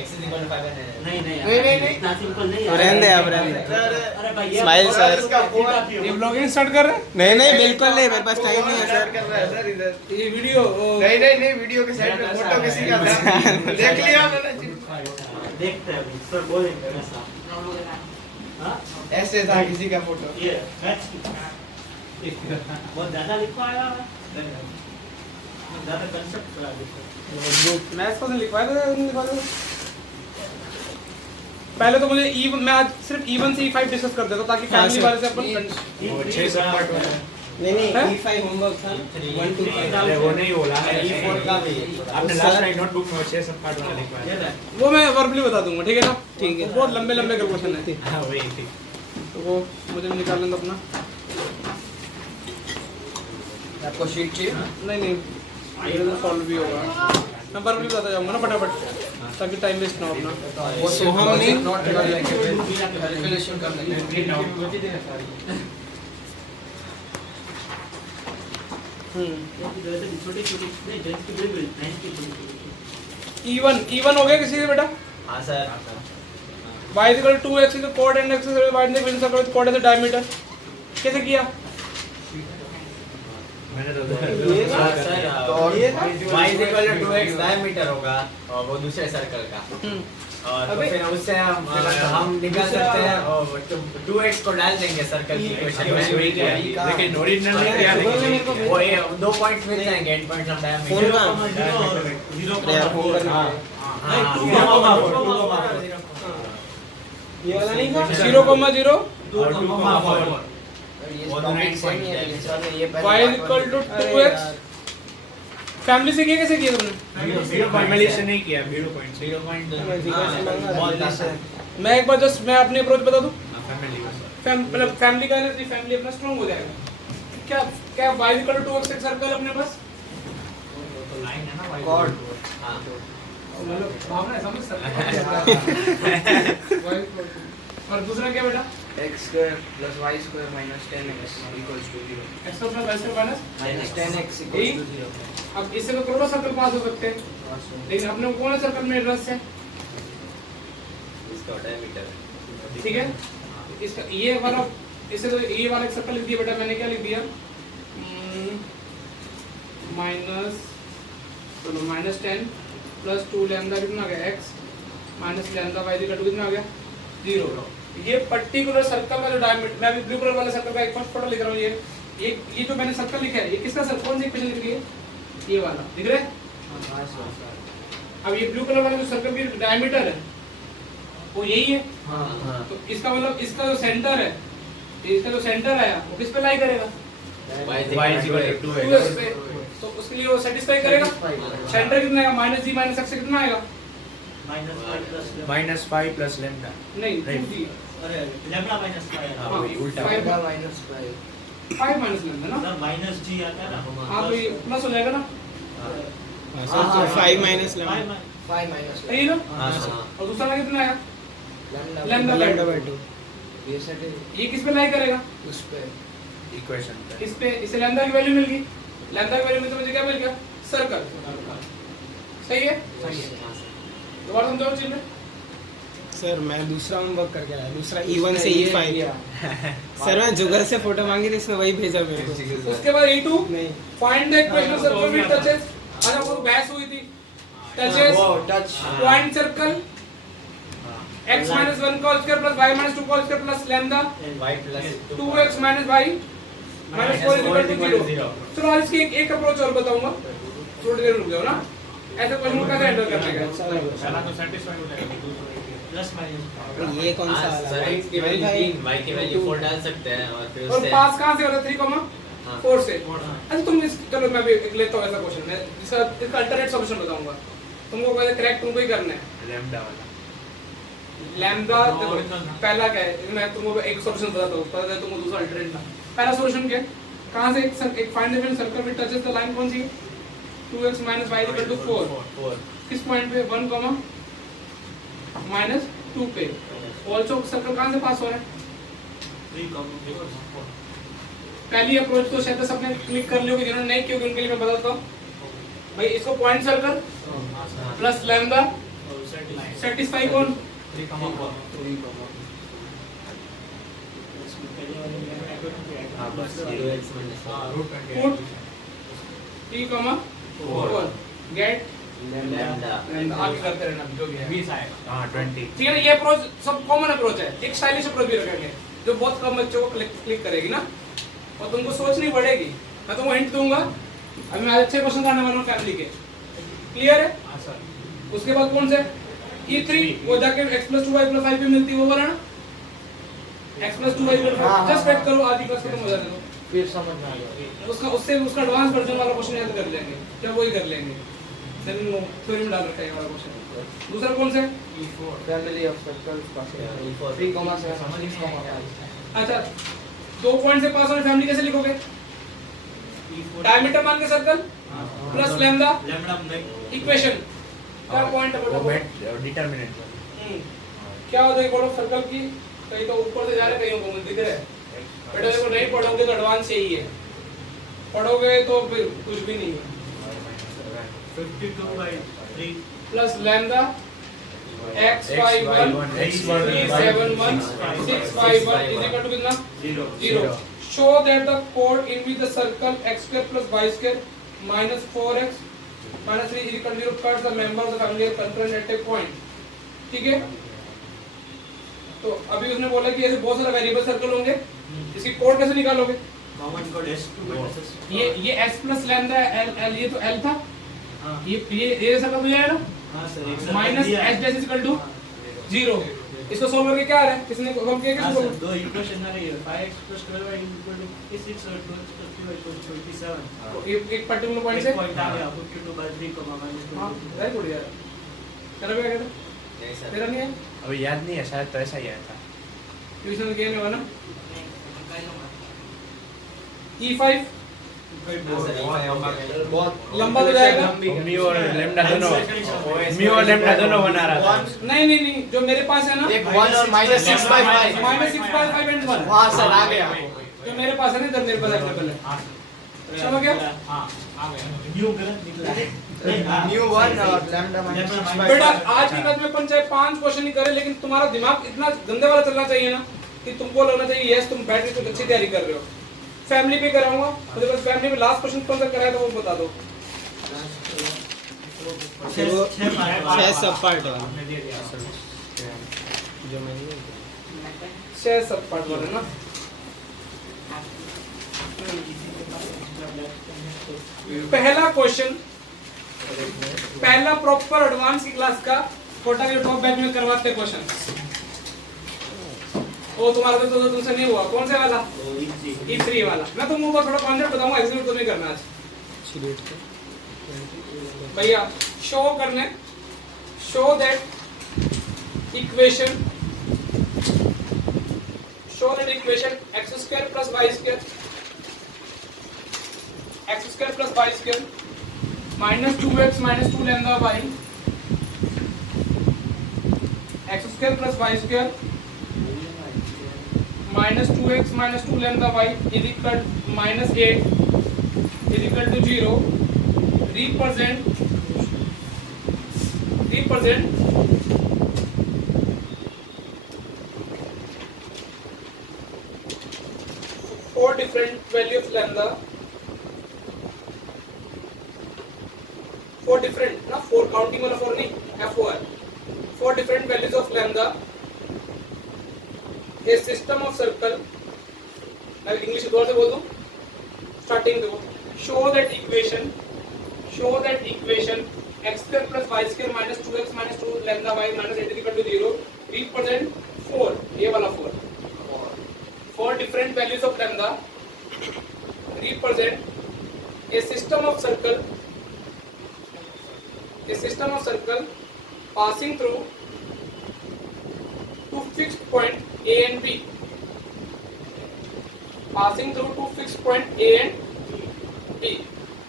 x is equal to 5 है नहीं इतना सिंपल नहीं है। रहने दे आप, रहने दे। अरे भाई ये स्माइल सर। ये ब्लॉगिंग स्टार्ट कर रहे हैं? नहीं नहीं बिल्कुल नहीं, मेरे पास टाइम नहीं है स्टार्ट सर। कर रहा है सर इधर। ये वीडियो नहीं वीडियो के साइड पे फोटो किसी का था, देख लिया मैंने। देखते हैं अभी, सर बोलेंगे ऐसा। हाँ? ऐसे था किसी का फोटो। ये मैथ्स की बहुत ज़्यादा लिखवाया है। ज़्यादा कंसेप्ट करा लिखा। मैथ्स को लिखवाया था, लिखवा दो। पहले तो मुझे ई मैं आज सिर्फ E1 से E5 डिस्कस कर देता हूं, ताकि हाँ, फैमिली सर। वाले से अपन वो 6 सब पार्ट वाला है। नहीं हैं? E5 होमवर्क था 1 2 5। अरे वो नहीं बोला है, E4 का भी आपने लास्ट नाइट नोटबुक में 6 सब पार्ट वाला लिखवाया। ये था। वो मैं वर्बली बता दूंगा, ठीक है ना? ठीक है। वो बहुत लंबे लंबे का क्वेश्चन है, हां वही ठीक। तो वो मुझे निकालने दो अपना। आपको शीट चाहिए? नहीं मेरे तो सॉल्व भी होगा। मैं वर्बली बताता जाऊंगा ना फटाफट, ताकि टाइम वेस्ट ना हो अपना। वो सोहम ने नॉट लाइक कैलकुलेशन कर लेंगे। छोटी-छोटी नहीं जज की बड़ी-बड़ी नाइस की छोटी-छोटी। E1 हो गया किसी से बेटा? हां sir. y is equal to 2x is chord and x is y is the circle with chord as a diameter। कैसे किया? मैंने तो sir y is equal to 2x diameter होगा और वो दूसरे सर्कल का। और तो अबे- फिर उससे हम निकाल सकते हैं और 2x को डाल देंगे सर्कल की इक्वेशन में। लेकिन ओरिजिनल में क्या लिखा वो ये 2 पॉइंट्स मिल जाएंगे, and points of phone diameter. का यार फोन कर ये वाला नहीं था 0,0 y is equal to 2x। Family से किया कैसे किया तुमने? जीरो फॉर्मुलेशन नहीं किया, 0 पॉइंट 0 पॉइंट मैं एक बार जस्ट मैं अपनी अप्रोच बता दूं। फैमिली मतलब फैमिली का एनर्जी फैमिली अपना स्ट्रांग हो जाएगा। क्या क्या y is equal to 2x एक सर्कल अपने पास, तो लाइन है ना कॉर्ड। हां मतलब भावना है, समझ सकते हैं। और दूसरा क्या बेटा? x² + y² - 10x = 0 x का प्लस y का माइनस -10x = 0। अब इससे तो करोड़ों सर्कल पास हो सकते हैं, लेकिन अपने को कौन सा सर्कल में रस है? इसका डायमीटर। ठीक है, इसका ये वाला, इससे तो ये वाला एक सर्कल लिख दिया बेटा मैंने। क्या लिख दिया? माइनस चलो -10 + 2 लैम्डा कितना आ गया x माइनस लैम्डा y का कितना आ गया 0। ये पर्टिकुलर सर्कल का जो डायमीटर, मैं अभी ब्लू कलर वाले सर्कल का एक फर्स्ट फोटो लिख रहा हूँ। ये जो मैंने सर्कल लिखा है, ये किसका सर्कल, कौन सी इक्वेशन लिख रही है? ये वाला दिख रहा है? अब ये ब्लू कलर वाला जो सर्कल की डायमीटर है वो यही है। हां तो इसका मतलब इसका जो सेंटर है, इसका जो सेंटर आया वो किस पे लाई करेगा? y is y equal to 2x 2x। पे। तो उसके लिए वो सेटिस्फाई करेगा। सेंटर कितना आएगा? -g - x से कितना आएगा? -5 + -5 + लैम्डा। नहीं नहीं। 2g। अरे लैम्डा माइनस हाँ, -5 वही उल्टा। 5 -5 माइनस लैम्डा ना। सर माइनस g आता है ना। हाँ तो ये प्लस हो जाएगा ना, सर तो 5 माइनस लैम्डा 5 - सही ना? हां और दूसरा का कितना आएगा? Lambda lambda by 2। ये सेट है ये किस पे लाई करेगा? उस पे इक्वेशन इस पे। इसे लैम्डा की वैल्यू मिल गई। लैम्डा की वैल्यू में तो मुझे क्या मिल गया? सर्कल। सही है? दोबारा समझाओ चीज में। सर मैं दूसरा होमवर्क करके आया, दूसरा E1 से E5। सर मैं जुगल से फोटो मांगी थी, इसमें वही भेजा मेरे को। उसके बाद E2 नहीं find the equation of circle with touches. अच्छा वो बहस हुई थी, टचेस वो टच पॉइंट सर्कल x - 1 का होल स्क्वायर प्लस y - 2 का whole square plus lambda y plus 2x - y - 4 = 0। चलो आज इसकी एक अप्रोच और बताऊंगा, थोड़ी देर रुक जाओ ना। ऐसे क्वेश्चन को कैसे हैंडल करना है? चला तो सैटिस्फाई हो जाएगा प्लस माइनस। ये कौन सा सर वाला? x की वैल्यू 3, y की वैल्यू 4 डाल सकते हैं और फिर और उससे पास कहां से हो रहा है? 3, हाँ। 4 से। अच्छा तुम इस, चलो मैं भी एक लेता हूं ऐसा क्वेश्चन, मैं इसका अल्टरनेट सॉल्यूशन बताऊंगा। तुमको कैसे करेक्ट तुमको ही करना है। लैम्डा वाला लैम्डा देखो पहला क्या है, मैं तुमको एक सॉल्यूशन बताता हूं, पता है तुमको दूसरा अल्टरनेट था। पहला सॉल्यूशन क्या है? कहां से एक find the circle with touches the line कौन सी है? 2x - y = 4। किस पॉइंट पे? 1, -2 पे। ऑल्सो सर्कल कहां से पास हो रहा है? 3, 4। पहली अप्रोच तो शायद सबने क्लिक कर लियो, जिन्होंने नहीं किया उनके लिए मैं बताता हूं भाई। इसको point circle plus lambda satisfy कौन? 3, 4 हाँ बस 0x minus root 28 Put 3, 4 gate lambda आगे करते रहना जो भी है 20 आएगा हाँ 20 ठीक है ना। ये अप्रोच सब कॉमन अप्रोच है। एक स्टाइलिश अप्रोच भी रखेंगे जो बहुत कम बच्चों को क्लिक करेगी ना, और तुमको सोचनी पड़ेगी। मैं तुमको हिंट दूंगा, अभी मैं आज अच्छे क्वेश्चन करने वाला हूँ फैमिली के, क्लियर है? हाँ सर उसके बाद कौन से E3 वो जाके x + 2y + 5 पे मिलती है वो वाला ना, x + 2y + 5 जस्ट वेट करो, आधी क्लास खत्म हो जाने दो, फिर समझ में आ गया। उससे उसका एडवांस वर्जन वाला क्वेश्चन याद कर लेंगे, जब वही कर लेंगे। देन नो थ्योरी में डाल रखा है ये वाला क्वेश्चन। दूसरा कौन से? फैमिली ऑफ सर्कल्स पास 3,7 अच्छा 2 पॉइंट से पास होने फैमिली कैसे लिखोगे? डायमीटर मान के circle plus lambda lambda equation क्या पॉइंट है वो बोलो? डिटरमिनेंट क्या होता है बोलो सर्कल की? कहीं तो ऊपर से जा रहे कहीं ऊपर दिख रहे हैं। बेटा देखो नहीं पढ़ोगे तो एडवांस यही है, पढ़ोगे तो फिर कुछ भी नहीं है। 52/3 plus lambda x51 371 651 is equal to कितना? 0. Show that the chord in which the circle x² + y² minus 4x minus 3 is equal to 0 cuts the member of the family concurrent at a point. ठीक है? तो अभी उसने बोला कि ऐसे बहुत सारे वेरिएबल सर्कल होंगे, इसकी कोड कैसे निकालोगे? Common code S2 minus S4 ये s प्लस लैम्डा l ये तो l था, ये सर्कल हो जाएगा ना, हाँ sir minus s dash is equal to 0। इसको सॉल्व करके क्या आ रहा है? किसने हम किया हाँ किसको? सर दो इक्वेशन आ रही है 5x + 12y = 56 और 2x + 3y = 27 एक पर्टिकुलर पॉइंट से पॉइंट आ गया 52/3 हां -2 वेरी गुड यार। तेरा भी आ गया था? नहीं सर तेरा नहीं है? अभी याद नहीं है, शायद तो ऐसा ही आया था। ट्यूशन के में ना E5 बहुत लंबा हो जाएगा। म्यू और लैम्डा दोनों बना रहा था। नहीं जो मेरे पास है ना एक 1 और -6/5 -6/5 एंड 1 वहां सर आ गया। जो मेरे पास है ना इधर मेरे पास अवेलेबल है। समझ गया? हाँ आ गया। न्यू गलत निकला न्यू 1 और लैम्डा -6/5 बेटा आज की क्लास में अपन चाहे 5 क्वेश्चन ही करें, लेकिन तुम्हारा दिमाग इतना गंदे वाला चलना चाहिए ना कि तुमको लगना चाहिए यस तुम बैठ के कुछ अच्छी तैयारी कर रहे हो। फैमिली पे कराऊंगा, मुझे बस फैमिली में लास्ट क्वेश्चन कौन सा कराया था वो बता दो। वो 6 सब पार्ट वाला आपने दे दिया सर। जो मैंने 6 सब पार्ट वाले ना। पहला क्वेश्चन, पहला प्रॉपर एडवांस की क्लास का कोटा के टॉप बैच में करवाते क्वेश्चन। वो तुम्हारा तो तुमसे नहीं हुआ। कौन से वाला? E3 वाला। मैं तुमको ऊपर थोड़ा कॉन्सेप्ट बताऊंगा, एग्जीक्यूट तुम्हें करना आज भैया। शो करने, show that equation x² + y² minus 2x minus 2 lambda y x² + y² minus 2x minus 2 lambda y is equal -8 is equal to 0 represent 4 different value of lambda, 4 different ना 4 counting वाला 4 नहीं F4 4 different values of lambda, a system of circle। मैं English दोबारा से बोल दूं, starting देखो। show that equation x² + y² minus 2x minus 2 lambda y minus 8 is equal to 0 represent 4 ये वाला 4 different values of lambda represent a system of circle passing through two fixed point A and B, passing through two fixed point A and B।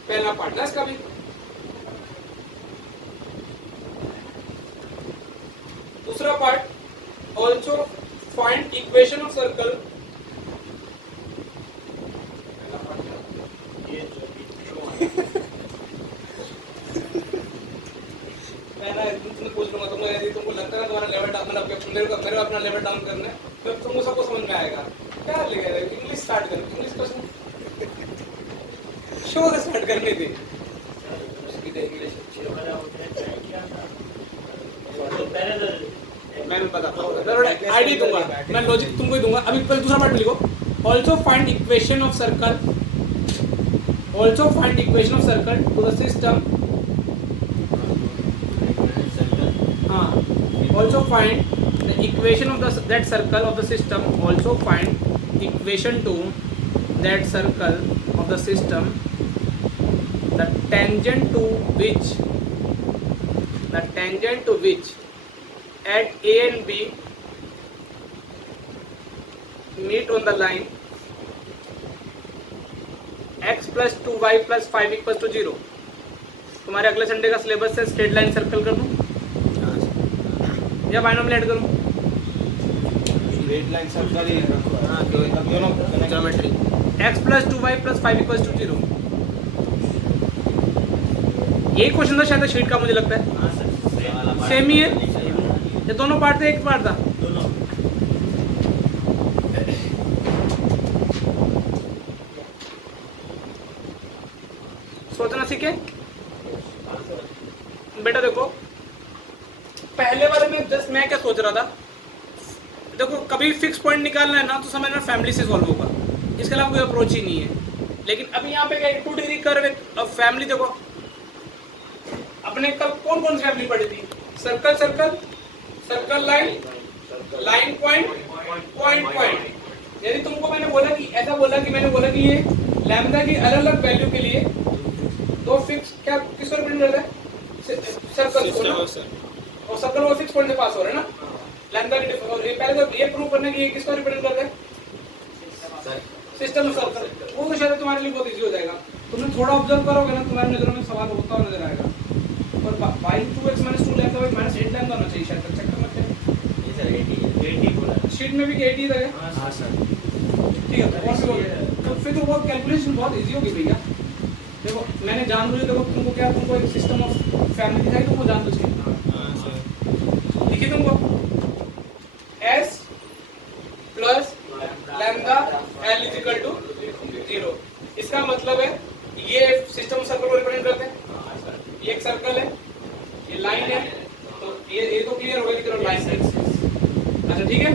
पहला part ना इसका भी। दूसरा part also find equation of circle। पहला तुमने पूछ लूंगा तुमको, यदि तुमको लगता मतलब कि मेरे को अपना लेवल डाउन करना है, तो तुमको सबको समझ में आएगा क्या लिखा है। इंग्लिश स्टार्ट कर, इंग्लिश क्वेश्चन शो से स्टार्ट करनी थी। मैं बताता हूँ, आईडी दूंगा मैं, लॉजिक तुमको ही दूंगा। अभी पहले दूसरा पार्ट में लिखो, also find equation of circle, also find equation of circle to the system, हाँ, also find the equation of that circle of the system, also find equation to that circle of the system, the tangent to which at A and B meet on the line x plus 2y plus 5 equals to 0। तुम्हारे अगले Sunday का syllabus है, straight line circle कर दूं या binomial add करूं? Straight line circle ही हां, दोनों geometry. x plus 2y plus 5 equals to 0, यही क्वेश्चन था शायद शीट का, मुझे लगता है सेम ही है। ये दोनों पार्ट थे, एक पार्ट था दोनों। सोचना सीखे बेटा। देखो पहले वाले में जस्ट मैं क्या सोच रहा था, देखो कभी फिक्स पॉइंट निकालना है ना तो समझना फैमिली से सॉल्व होगा, इसके अलावा कोई अप्रोच ही नहीं है। लेकिन अभी यहाँ पे क्या 2 डिग्री कर्व, अब फैमिली देखो अपने कल कौन कौन सी फैमिली पढ़ी थी, circle circle, circle line, line point, point point. यदि तुमको मैंने बोला कि ऐसा बोला कि मैंने बोला कि ये लैम्डा की अलग अलग वैल्यू के लिए दो फिक्स क्या किसको रिप्रेजेंट करता है, सर्कल को ना, और सर्कल वो फिक्स पॉइंट से पास हो रहा है ना, लैम्डा की पहले तो ये प्रूव करना कि ये किसको रिप्रेजेंट करता है, सिस्टम ऑफ सर्कल। वो तो शायद तुम्हारे लिए बहुत इजी हो जाएगा, तुमने थोड़ा ऑब्जर्व करोगे ना तुम्हारी नजरों में सवाल होता हुआ नजर आएगा। और by 2x - 2 lambda by -8 lambda होना चाहिए शायद, चेक करना चाहिए। ये सर 80 बोला शीट में भी 80 रहेगा। हां सर ठीक है, और तो फिर तो वो कैलकुलेशन बहुत इजी होगी भैया। देखो मैंने जानबूझ के देखो तुमको क्या, तुमको एक सिस्टम ऑफ फैमिली दिखाई, तुमको जानबूझ के हां सर देखिए तुमको s प्लस लैम्डा l = 0। इसका मतलब है ये सिस्टम सर्कल को रिप्रेजेंट करते हैं। ये एक सर्कल है, ये लाइन है, तो ये तो क्लियर होगा कि तरफ लाइन है। अच्छा ठीक है,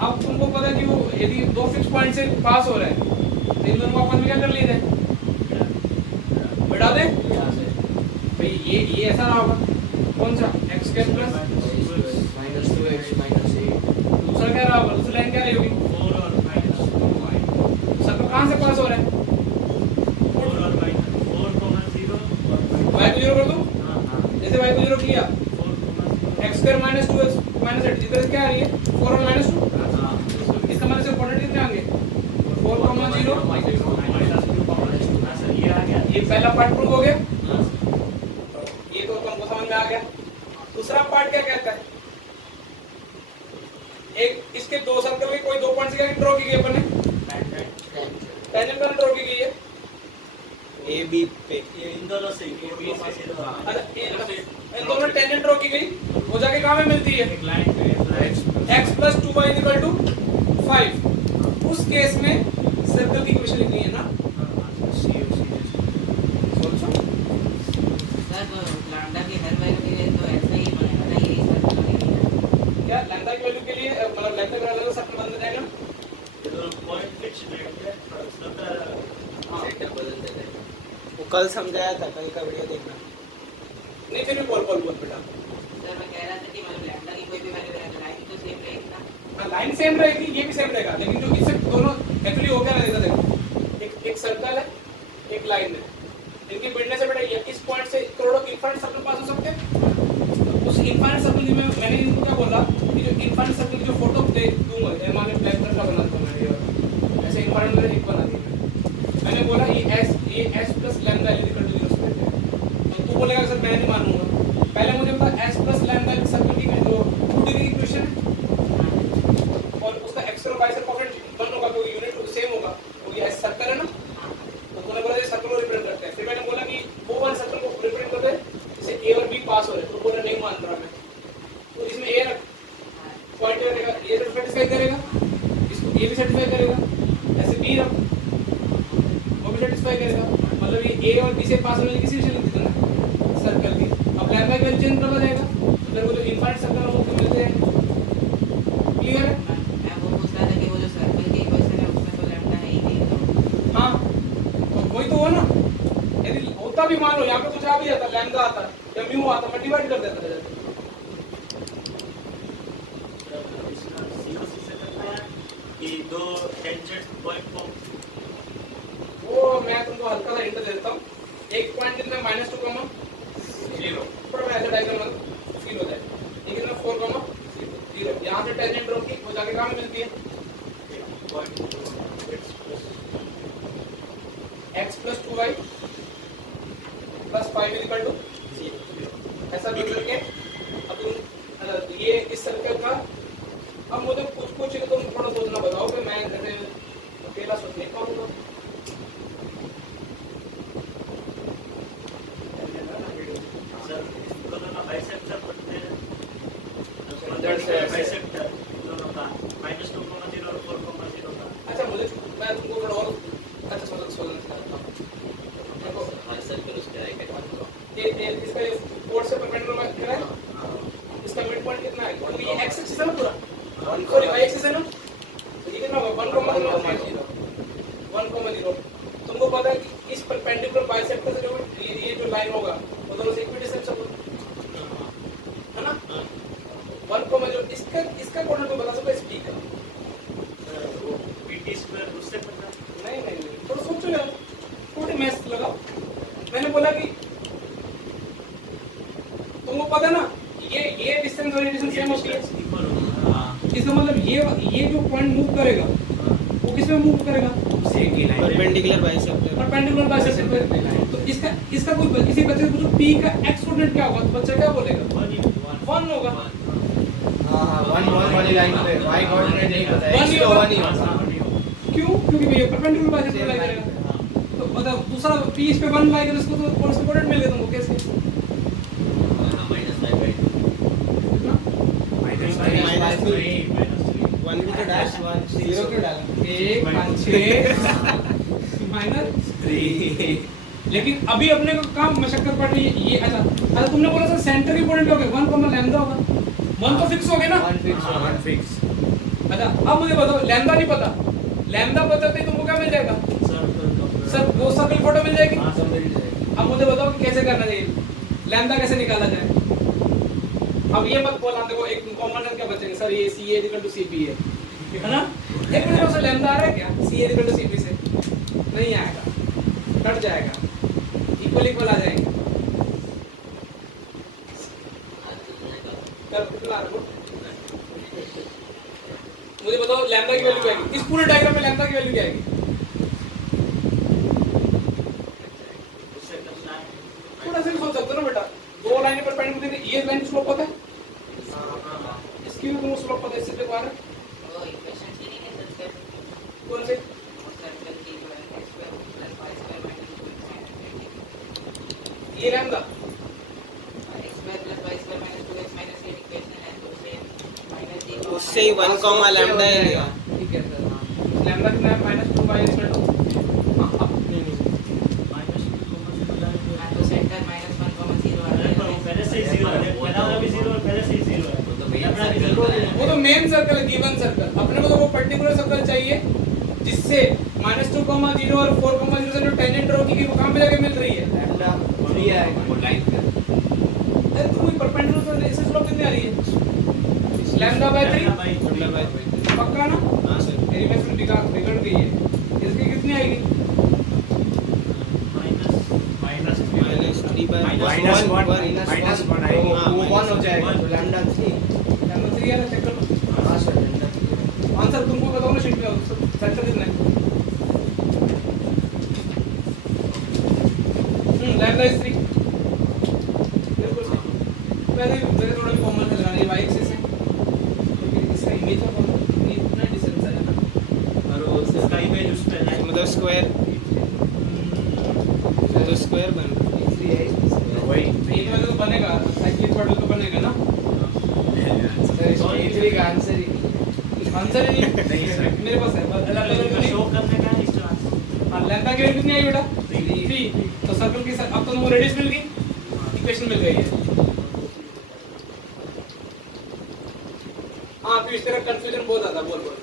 अब तुमको पता है कि वो यदि दो फिक्स पॉइंट से पास हो रहे हैं तो इन दोनों को आपस में क्या कर लिए थे, बढ़ा दे भाई। ये ऐसा रहा होगा कौन सा x² + -2x - 8। दूसरा क्या रहा होगा, दूसरी लाइन क्या रही होगी 4 और -2y। सर्कल कहां से पास हो रहा है, 4 और -4, 0 y को 0 कर दो। जैसे y को 0 किया, x² - 2x - 8 इधर क्या आ रही है 4 और -2। इसका मतलब से क्वाड्रेटिक कितने आएंगे 4, 0 ये आ गया। ये पहला पार्ट प्रूव हो गया, ये तो तुमको समझ में आ गया। दूसरा पार्ट क्या कहता है, एक इसके दो सर्कल के कोई 2 पॉइंट्स क्या ड्रॉ की गई अपन ने, टेंजेंट पर ड्रॉ की गई है ए बी पे, ये इन दोनों से इन दोनों में टेंजेंट ड्रॉ की गई, वो जाके कहां में मिलती है लाइन पे, x + 2y = 5। उस केस में सर्कल की इक्वेशन लिखनी है ना, लैम्डा की हर वैल्यू के लिए तो ऐसा ही बनेगा ना, यही सर्कल बनेगी। क्या लैम्डा की वैल्यू के लिए मतलब लैम्डा का अलग सर्कल बन जाएगा, पॉइंट फिक्स रहेगा, सेंटर बदल देगा। वो कल समझाया था, कल का वीडियो देखना। नहीं फिर भी बोल बेटा। सर मैं कह रहा था कि मतलब लैम्डा की कोई भी वैल्यू रहेगा, लाइन तो सेम रहेगी ना। लाइन सेम रहेगी, ये भी सेम रहेगा, लेकिन जो इससे दोनों एक्चुअली हो क्या रहेगा, देखो एक सर्कल है, एक लाइन है, इनके मिलने से बेटा ये इस पॉइंट से करोड़ों इनफाइनाइट सर्कल पास हो सकते हैं। उस इनफाइनाइट सर्कल में मैंने इनको क्या बोला कि जो इनफाइनाइट सर्कल की जो फोटो दे दूंगा, मान लो ब्लैक कलर का बना दूंगा मैं, ये ऐसे इनफाइनाइट में एक बना दिया मैंने बोला ये s + लैम्डा = 0 स्क्वायर है। तो तू बोलेगा सर मैं नहीं मानूंगा, पहले मुझे बता s + लैम्डा सर्कल की जो 2 डिग्री की इक्वेशन है और उसका x और y से कोऑर्डिनेट बन होगा, क्योंकि यूनिट सेम होगा, क्योंकि s सर्कल है ना। तो तूने बोला ये सर्कल को रिप्रेजेंट करते हैं, फिर मैंने बोला कि वो वाले सर्कल को रिप्रेजेंट करते हैं जिसे a और b पास हो रहे हैं, तो बोला नहीं मान रहा मैं, तो इसमें a रख जाएगा, ये तो सेटिस्फाई करेगा, इसको ये भी सेटिस्फाई करेगा, ऐसे बी रख वो भी सेटिस्फाई करेगा, मतलब ये ए और बी से पास होने की किसी भी चीज ना सर्कल की। अब लैम्डा की वैल्यू चेंज कर जाएगा तो तेरे को जो इनफाइनाइट सर्कल है वो मिल जाएगा। क्लियर है? मैं वो पूछ रहा था कि वो जो सर्कल की इक्वेशन है उसमें तो लैम्डा है ही नहीं, तो हाँ तो वही तो हुआ ना, यदि होता भी मान लो यहाँ पे कुछ आ भी जाता, लैम्डा आता या म्यू आता, मैं डिवाइड कर देता था। कि दो टेंजेंट पॉइंट को वो मैं तुमको हल्का सा हिंट दे देता हूँ। एक पॉइंट कितना -2, 0 पर मैं ऐसे डायग्राम फील हो जाए, ये कितना 4, 0 यहाँ से टेंजेंट ड्रॉ की वो जाके कहाँ में मिलती है x + 2y + 5 इक्वल टू ऐसा बिल्ड करके अब तुम ये इस सर्कल का, अब मुझे कुछ तुम थोड़ा सोचना बताओ कि मैं ऐसे अकेला सोच नहीं पाऊंगा। सर दोनों का बाइसेक्टर पढ़ते हैं, बाइसेक्टर दोनों का -2, 0 और 4, 0 का। अच्छा मुझे मैं तुमको थोड़ा और अच्छा सोचना चाहता हूँ। देखो ये इसका ये कोड से परपेंडिकुलर कितना है, इसका मिड पॉइंट कितना है, तो ये x एक्सिस है ना पूरा, सॉरी y एक्सिस है ना, तो ये कितना होगा 1,0 तुमको पता है कि इस परपेंडिकुलर बाइसेक्टर से जो ये जो लाइन होगा वो दोनों से इक्विडिस्टेंस होगा, है ना? 1, जो इसका कोण तो बता सकते इसकी का वो PT² उससे पता नहीं थोड़ा सोचो यार, थोड़ी मैथ्स लगाओ। मैंने बोला कि तुमको पता है ना ये डिस्टेंस और डिस्टेंस सेम होती है, इसका मतलब ये जो पॉइंट मूव करेगा वो किस में मूव करेगा, परपेंडिकुलर बाइसेक्टर। Perpendicular bisector. तो इसका कोई किसी बच्चे से पूछो p का x कोऑर्डिनेट क्या होगा, तो बच्चा क्या बोलेगा 1 होगा। हाँ 1 वाली लाइन पे y कोऑर्डिनेट नहीं पता है, 1 x तो होगा। 1 ही होगा। क्यों? क्योंकि भैया परपेंडिकुलर बाइसेक्टर लाई करेगा, तो मतलब दूसरा p इस पे 1 लाई करेगा, इसको तो कोऑर्डिनेट मिल गया तुमको कैसे, वन भी तो डैश 0 क्यों डाला? 1 5 6 -3। लेकिन अभी अपने को काम मशक्कत पड़ रही है ये। अच्छा तुमने बोला सर सेंटर की पॉइंट हो गया 1, लैम्डा होगा, 1 तो फिक्स हो गया ना। 1 फिक्स। अच्छा अब मुझे बताओ लैम्डा नहीं पता, लैम्डा पता तो तुमको क्या मिल जाएगा सर, वो सर्कल फोटो मिल जाएगी। हाँ सब मिल जाएगा। अब मुझे बताओ कि कैसे करना चाहिए, लैम्डा कैसे निकाला जाए। अब ये मत बोलना, देखो एक कॉमन क्या बचेंगे सर, ये CA = CB है ना, एक मिनट से लैम्डा आ रहा है क्या CA = CB से, नहीं आएगा, कट जाएगा, इक्वल आ जाएंगे। मुझे बताओ लैम्डा की वैल्यू क्या आएगी, इस पूरे डायग्राम में लैम्डा की वैल्यू क्या आएगी, थोड़ा सा सोच सकते हो ना बेटा, दो लाइनें परपेंडिकुलर, ये लाइन स्लोप पता है, इसकी भी तुमको स्लोप पता है, इससे देखो आ रहा है वो इक्वेशन की नहीं है सर, कौन से वो सर्कल की जो है x² + y² - 2x - ये lambda x² + y² - 2x - 8 equation है, तो उसे -0 उससे ही 1, लैम्डा ही लेगा। ठीक है सर, लैम्डा कितना है -2y = तो सेंटर -1, 0 आ रहा है, पहले से ही 0 है, पहला भी 0 और पहले से ही 0 है। तो भैया सर्कल है। वो तो मेन सर्कल है, गिवन सर्कल। अपने को तो वो पर्टिकुलर सर्कल चाहिए जिससे -2, 0 और 4, 0 से जो टेंजेंट ड्रॉ की वो कहां पे जाके मिल रही है, लैम्डा 3 आएगा वो लाइन पे। अरे तुम परपेंडिकुलर से स्लोप कितनी आ रही है, लैम्डा/3 पक्का ना। हाँ सर। मेरी मैथ बिगड़ गई है, इसकी कितनी आएगी -1 आएगी, वो 1 हो जाएगा तो लैम्डा 3। लैम्डा 3 यार चेक करो। हाँ सर लैम्डा 3। आंसर तुमको बताओ ना शीट में, सेंटर कितना है, लैम्डा इज 3, बिल्कुल सही। मेरे थोड़ा भी कॉमन लगाना है, y एक्सिस है, क्योंकि इसका इमेज का कॉमन इतना डिस्टेंस है ना, और वो इसका इमेज उस पे है, मतलब स्क्वायर, तो स्क्वायर बन रहा है। 3 है वही। ये तो मतलब बनेगा, साइक्लिक मॉडल तो बनेगा ना। सर 3 का आंसर ही आंसर ही नहीं नहीं सर। मेरे पास है बस लैम्डा की वैल्यू शो करने का है इसका आंसर हाँ लैम्डा की वैल्यू कितनी आई बेटा 3 तो सर्कल की अब तो तुमको रेडियस मिल गई इक्वेशन मिल गई है हाँ फिर इस तरह कंफ्यूजन बहुत आता बोल बोल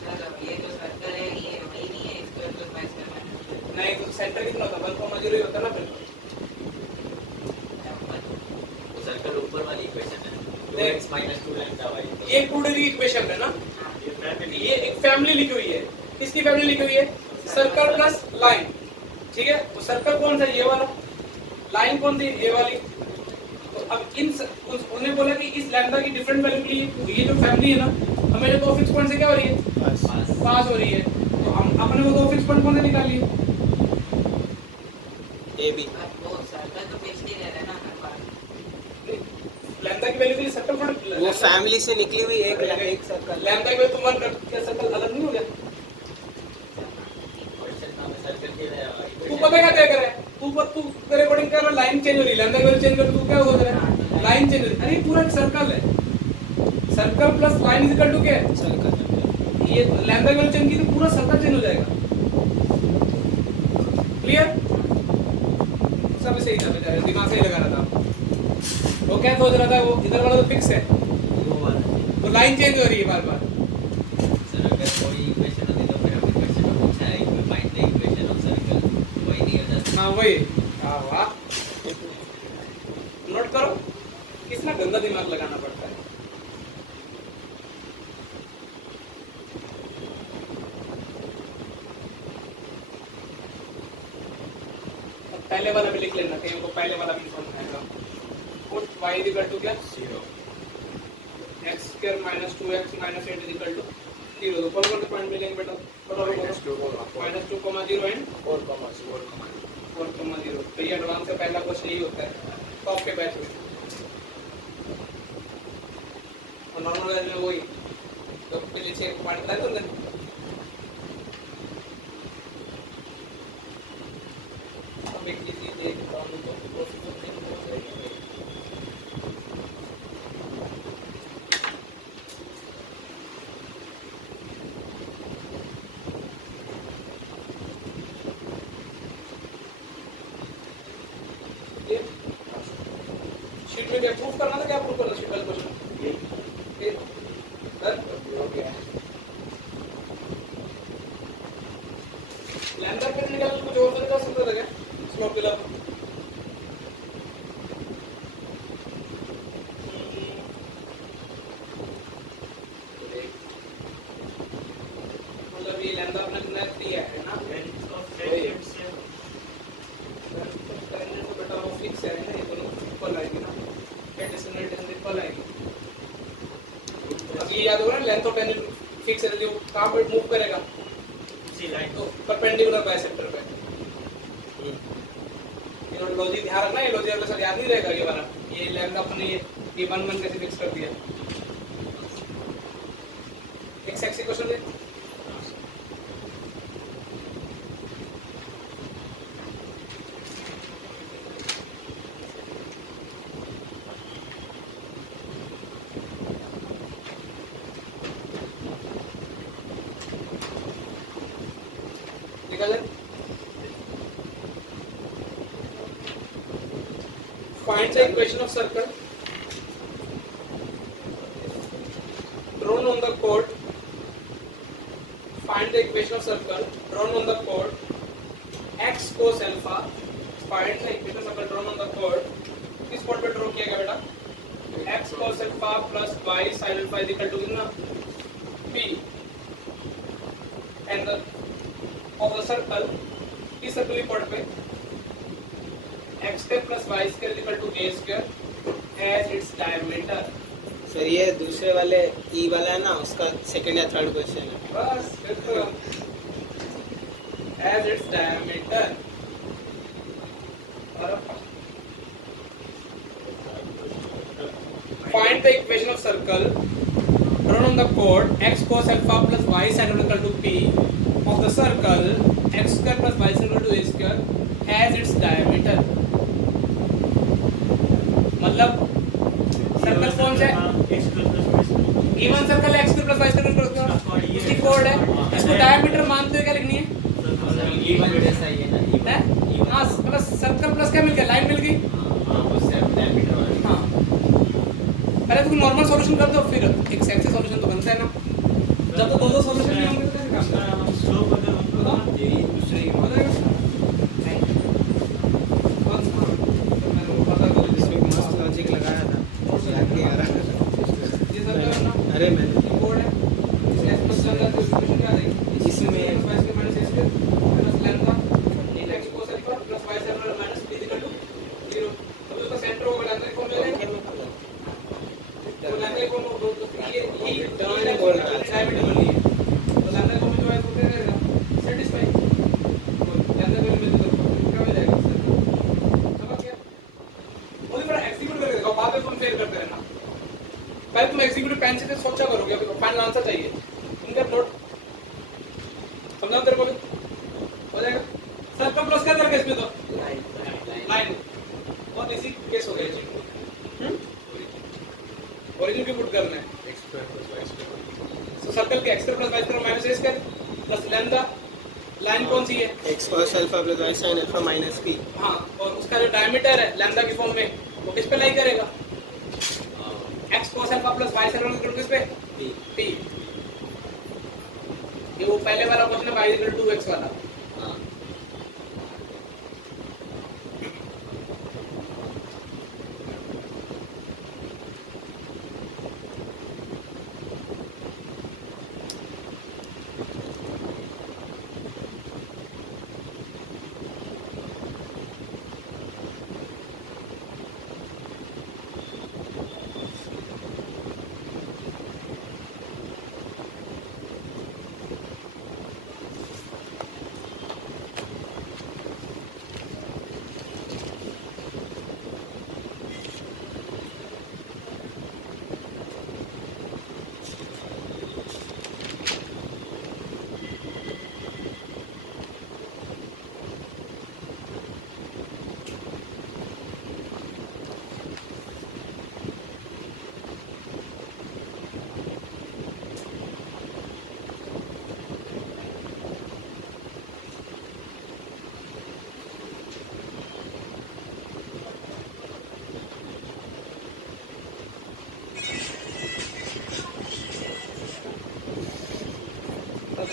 सर अब ये जो सर्कल है ये वही नहीं है square plus y square minus नहीं तो सेंटर कितना होता 1,0 ही होता ना फिर वो सर्कल ऊपर वाली इक्वेशन है 2x minus 2 lambda y ये टू डिग्री इक्वेशन है ना ये एक फैमिली लिखी हुई है किसकी फैमिली लिखी हुई है सर्कल प्लस लाइन ठीक है तो सर्कल कौन सा ये वाला लाइन कौन सी ये वाली तो अब उन्होंने बोला कि इस लैम्डा की डिफरेंट वैल्यू के लिए ये जो फैमिली है ना हमें जो दो फिक्स पॉइंट से क्या हो रही है पास हो रही है तो हम अपने वो दो फिक्स पॉइंट कौन से निकालिए ए बी अब वो सर्कल तो फिक्स ही रह रहा है ना हर बार लैम्डा की वैल्यू के लिए सर्कल वो फैमिली से निकली हुई एक सर्कल लैम्डा की वैल्यू तो 1 क्या सर्कल अलग नहीं हो गया क्वेश्चन का मैं सर्कल के तू पता क्या क्या कर रहा है तू तेरे अकॉर्डिंग क्या लाइन चेंज हो रही है लैम्डा की वैल्यू चेंज कर तू क्या हो रहा है लाइन चेंज हो रही है अरे पूरा सर्कल है circle plus line is equal to क्या है सर्कल ये लैम्डा की वैल्यू चेंज की तो पूरा सर्कल चेंज हो जाएगा क्लियर सब सही था बेचारे दिमाग से ही लगा रहा था वो क्या सोच रहा था वो इधर वाला तो फिक्स है वो वाला तो लाइन चेंज हो रही है बार बार सर अगर कोई इक्वेशन होती तो फिर हमें क्वेश्चन में पूछा है कि find the equation of circle वही नहीं हो जाता हाँ वही वाह नोट करो कितना गंदा दिमाग लगाना पड़ता है अब पहले वाला भी लिख लेना कहीं को पहले वाला भी समझ आएगा पुट y इक्वल टू क्या 0 x square minus 2x minus 8 equal to 0 तो कौन कौन से पॉइंट मिलेंगे बेटा -2, -2,0 एंड 4,0 तो ये एडवांस से पहला क्वेश्चन यही होता है टॉप के बैच में और नॉर्मल बैच में वही तो पहले 6 पॉइंट बताए तो अब एक चीज देखता हूं तो शीट में क्या प्रूफ करना था क्या प्रूफ करना शीट वाले क्वेश्चन ये डन हो गया लैम्डा के निकालने कुछ और तरीका सकता था क्या स्लोप के लिए मतलब ये लैम्डा अपना कितना दिया है ना करने को बेटा वो फिक्स है ना ये दोनों इक्वल आएगी ना एडिशन एडिशन इक्वल आएगी अब ये याद होगा ना लेंथ ऑफ टेंजेंट फिक्स है जो कहां पे मूव करेगा इसी लाइन तो परपेंडिकुलर बाइसेक्टर पे ये लॉजिक ध्यान रखना ये लॉजिक अगले साल याद नहीं रहेगा ये वाला ये लैम्डा अपने ये 1 कैसे फिक्स कर दिया एक सेक्सी क्वेश्चन दे निकाल ले find the equation of circle drawn on the chord find the equation of circle drawn on the chord x cos alpha find the equation of circle drawn on the chord किस chord पे draw किया गया बेटा x cos alpha plus y sin alpha is equal to कितना p and the of the circle इस circular chord पे x square plus y square is equal to a square as its diameter sir ये दूसरे वाले ई वाला है ना उसका सेकंड या थर्ड क्वेश्चन है बस फिर तो as its diameter और find the equation of circle drawn on the chord x cos alpha plus y sin alpha equal to p of the circle x square plus y square equal to a square as its diameter मतलब circle कौन सा है even circle x square plus y square उसकी कोड है। इसको diameter मानते हुए क्या लिखनी है? E1 जैसा ही है ना, E1 है? E1 हाँ प्लस सर्कल प्लस क्या मिल गया? लाइन मिल गई। हाँ, उससे अब डायमीटर वाली। हाँ पहले तुम नॉर्मल सॉल्यूशन कर दो, फिर एक सेट से सॉल्यूशन तो बनता है ना। जब तो दो सॉल्यूशन नहीं होंगे तो कैसे काम करें? यही दूसरे हो जाएगा? कौन सा? तो मैंने वो पता करो इसमें मस्त लॉजिक लगाया था, याद नहीं आ रहा। ये सब करना अरे मैंने कोड है। इसलिए प्लस चल रहा है तो इक्वेशन क्या आ जाएगी? इसमें y square minus a square plus lambda x cos alpha plus y square minus b equal to 0। अब उसका सेंटर होगा लैम्डा फॉर्म ले लेंगे। तो लैम्डा फॉर्म हो तो ये डायमीटर बन रही है। तो लैम्डा फॉर्म जो है वो क्या रहेगा? सेटिस्फाई। तो लैम्डा वैल्यू मिलती है तो क्या हो जाएगा? समझ गया? और थोड़ा एग्जीक्यूट करके देखो, बाद में तुम फेल करते रहना। पहले तुम एग्जीक्यूटिव पेन से सोचा करोगे, अभी फाइनल आंसर चाहिए। तुमका नोट समझाओ तेरे को भी हो जाएगा। सर्कल प्लस क्या करेगा इसमें? तो लाइन बहुत इजी केस हो गया जी। ओरिजिन भी पुट करना है। तो सर्कल के x square plus y square minus a square plus lambda line कौन सी है? x cos alpha plus y sin alpha minus p। हाँ और उसका जो डायमीटर है लैम्डा की फॉर्म में वो किस पे लाई करेगा? x cos alpha plus y square equal to किस पे? p। ये वो पहले वाला क्वेश्चन है y इक्वल टू 2x वाला। हाँ।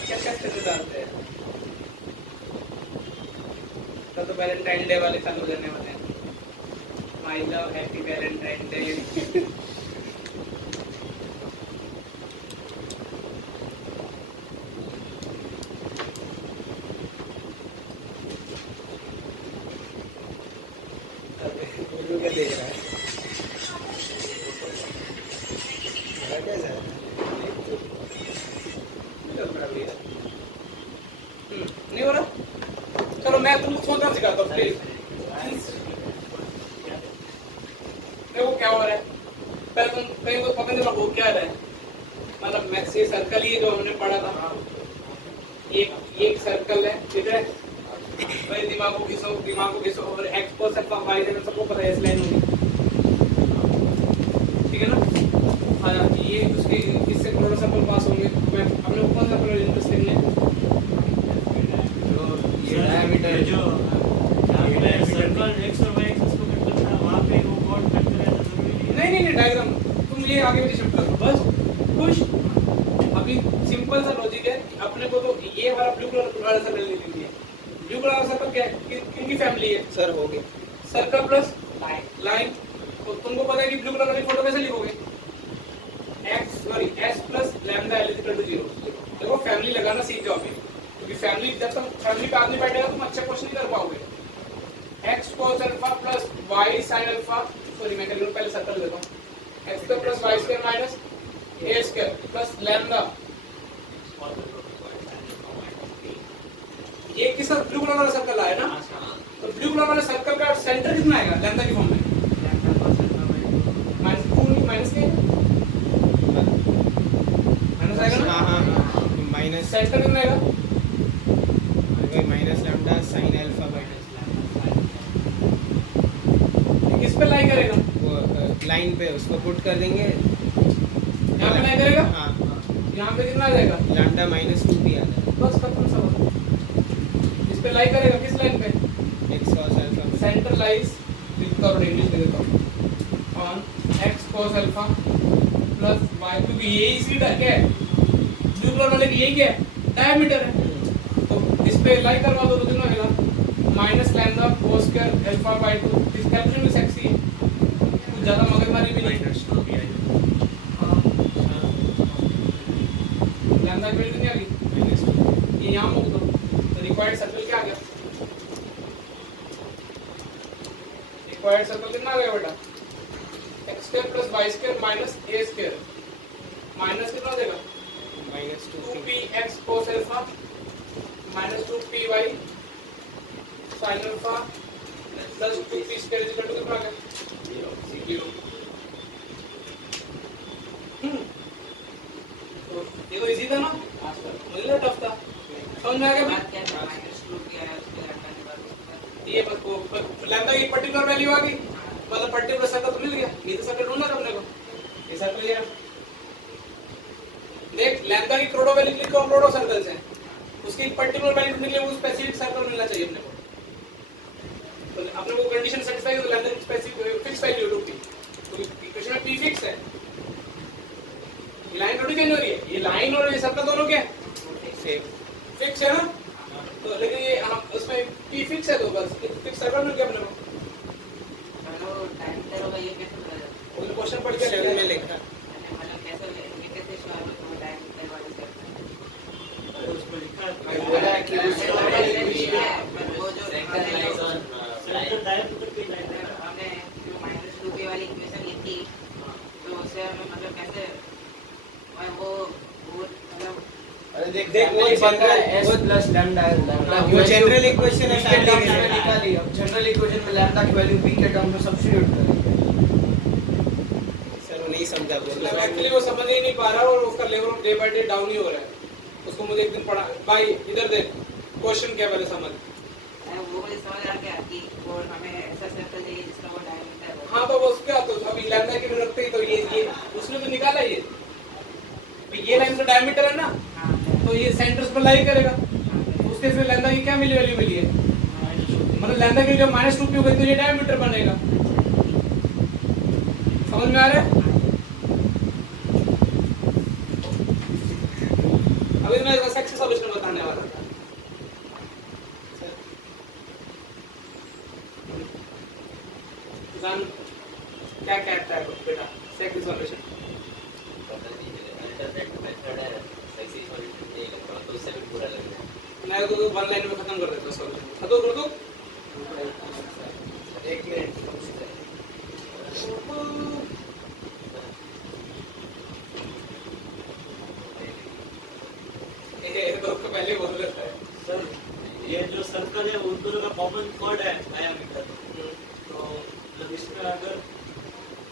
क्या क्या स्टेटस डालते हैं? कल तो वैलेंटाइन डे वाले चालू करने वाले हैं। My love happy Valentine day. गुरु क्या देख रहा है? बड़ा क्या जा रहा है? नहीं हो रहा? चलो मैं तुमको सोचना सिखाता हूँ प्लीज। देखो क्या हो रहा है, पहले तुम कहीं को पकड़ लो वो क्या रहा है। मतलब मैक्स ये सर्कल ही है जो हमने पढ़ा था। एक सर्कल है, ठीक है? भाई दिमाग को घिसो और x cos अल्फा y है, सबको पता है इस लाइन होगी, ठीक है ना? हाँ ये उसके इससे थोड़ा सा पास होंगे। मैं अपने ऊपर से अपना इंटरेस्ट करने ये डायमीटर जो सर्कल x और y एक्सिस को कट करना है, वहाँ पे वो कॉर्ड कट करना जरूरी नहीं है। नहीं डायग्राम तुम ये आगे पीछे शिफ्ट करो बस खुश। अभी सिंपल सा लॉजिक है कि अपने को तो ये वाला ब्लू कलर वाला सर्कल ले लीजिए। ब्लू कलर वाला सर्कल क्या है? किनकी फैमिली है? सर हो गया। Circle plus line. तो तुमको पता है कि ब्लू कलर वाली फोटो कैसे लिखोगे? s plus lambda l equal to 0। देखो फैमिली लगाना सीख जाओ अभी, क्योंकि फैमिली जब तक फैमिली पे आदमी बैठेगा तुम अच्छे क्वेश्चन नहीं कर पाओगे। x cos alpha plus y sin alpha, sorry मैं कर पहले सर्कल लेता हूं। x square plus y square minus a square plus lambda. ये किसका ब्लू कलर वाला सर्कल आया ना? तो ब्लू कलर वाले सर्कल का सेंटर कितना आएगा लैम्डा की फॉर्म में? माइनस 2 माइनस के माइनस आएगा ना? हाँ माइनस सेंटर कितना आएगा? Minus lambda sine alpha by किस पे लाई करेगा? वो लाइन पे उसको पुट कर देंगे। यहाँ पे लाई करेगा? हाँ यहाँ पे कितना आ जाएगा लैम्डा -2p आ जाएगा बस खत्म सवाल। इस पे लाई करेगा किस लाइन पे x cos alpha centre lies लिखता हूँ इंग्लिश दे देता हूँ on x cos alpha plus y क्योंकि ये इसी क्या है ब्लू कलर वाले की यही क्या है डायमीटर है तो इस पे लाई करवा दो तो कितना मिलेगा minus lambda cos square alpha by 2 इस कैलकुलेशन में सेक्सी है कुछ ज्यादा मगजमारी भी नहीं लैम्डा की वैल्यू कितनी आ गई ये यहाँ मूव दो तो रिक्वायर्ड सर्कल क्या आ गया रिक्वायर्ड सर्कल कितना आ गया बेटा x square plus y square minus a square minus कितना देगा -2p 2px cos alpha minus 2py sin alpha plus 2p square equal to कितना आ गया 0 तो ये तो इजी था ना मुझे लगा टफ था समझ में आ गया बात क्या है -2 क्या है उसके हटाने के बाद ये बस को लैम्डा की पर्टिकुलर वैल्यू आ गई मतलब पर्टिकुलर सर्कल तो मिल गया ये तो सर्कल ढूंढना था अपने को ये सर्कल ये देख लैम्डा की करोड़ों वैल्यू लिखो करोड़ों सर्कल्स हैं उसकी पर्टिकुलर वैल्यू ढूंढने के लिए वो स्पेसिफिक सर्कल मिलना चाहिए अपने को तो अपने को कंडीशन सेटिस्फाई हो तो लैम्डा की स्पेसिफिक फिक्स वैल्यू ढूंढती तो इक्वेशन में p फिक्स है ये लाइन थोड़ी चेंज हो रही है ये लाइन और ये सर्कल दोनों क्या सेम फिक्स है ना तो लेकिन ये हम उसमें p फिक्स है तो बस फिक्स सर्कल मिल गया अपने को चलो टाइम तेरे को ये कैसे पता चला वो क्वेश्चन पढ़ के क्वेश्चन में लिखा मतलब कैसे ये कैसे श्योर हो तो टाइम तेरे वाले से उसमें लिखा मैं बोला कि वो जो second line on centre direct पे लाइन है हमने जो -2p वाली इक्वेशन लिखी तो उससे हमें मतलब कैसे वो मतलब अरे देख देख, वो वो बन रहा है general- s प्लस लैम्डा है लैम्डा वो general equation है, फैमिली family मैंने का। निकाली अब जनरल इक्वेशन में लैम्डा की वैल्यू p के टर्म में सब्स्टिट्यूट करेंगे सर वो नहीं समझा बोल मतलब एक्चुअली वो समझ ही नहीं पा रहा और उसका level day by day down ही हो रहा है उसको मुझे एक दिन पढ़ा भाई इधर देख क्वेश्चन क्या पहले समझ वो मुझे समझ आ गया कि वो हमें ऐसा सर्कल चाहिए जिसका वो डायमीटर हो हाँ तो वो क्या तो अभी लैम्डा की रखते ही तो ये उसने तो निकाला ये लाइन का डायमीटर है ना हाँ तो ये सेंटर्स पर लाई करेगा उसके फिर लैम्डा की क्या मिली वैल्यू मिली है मतलब लैम्डा की जब -2p होगी तो ये डायमीटर बनेगा समझ में आ रहा है अभी मैं इसका सेक्स सॉल्यूशन बताने वाला था जान क्या कहता है बेटा सेक्स सॉल्यूशन पता नहीं अल्टरनेट मेथड है सेक्सी सॉल्यूशन नहीं लगता तो उससे भी बुरा लग रहा है मैं तो वन लाइन में खत्म कर देता हूं सॉल्यूशन खत्म कर दो एक मिनट ये तो पहले बोल रहा है सर ये जो सर्कल है उन दोनों का कॉमन कोड है डायमीटर तो मतलब इसमें अगर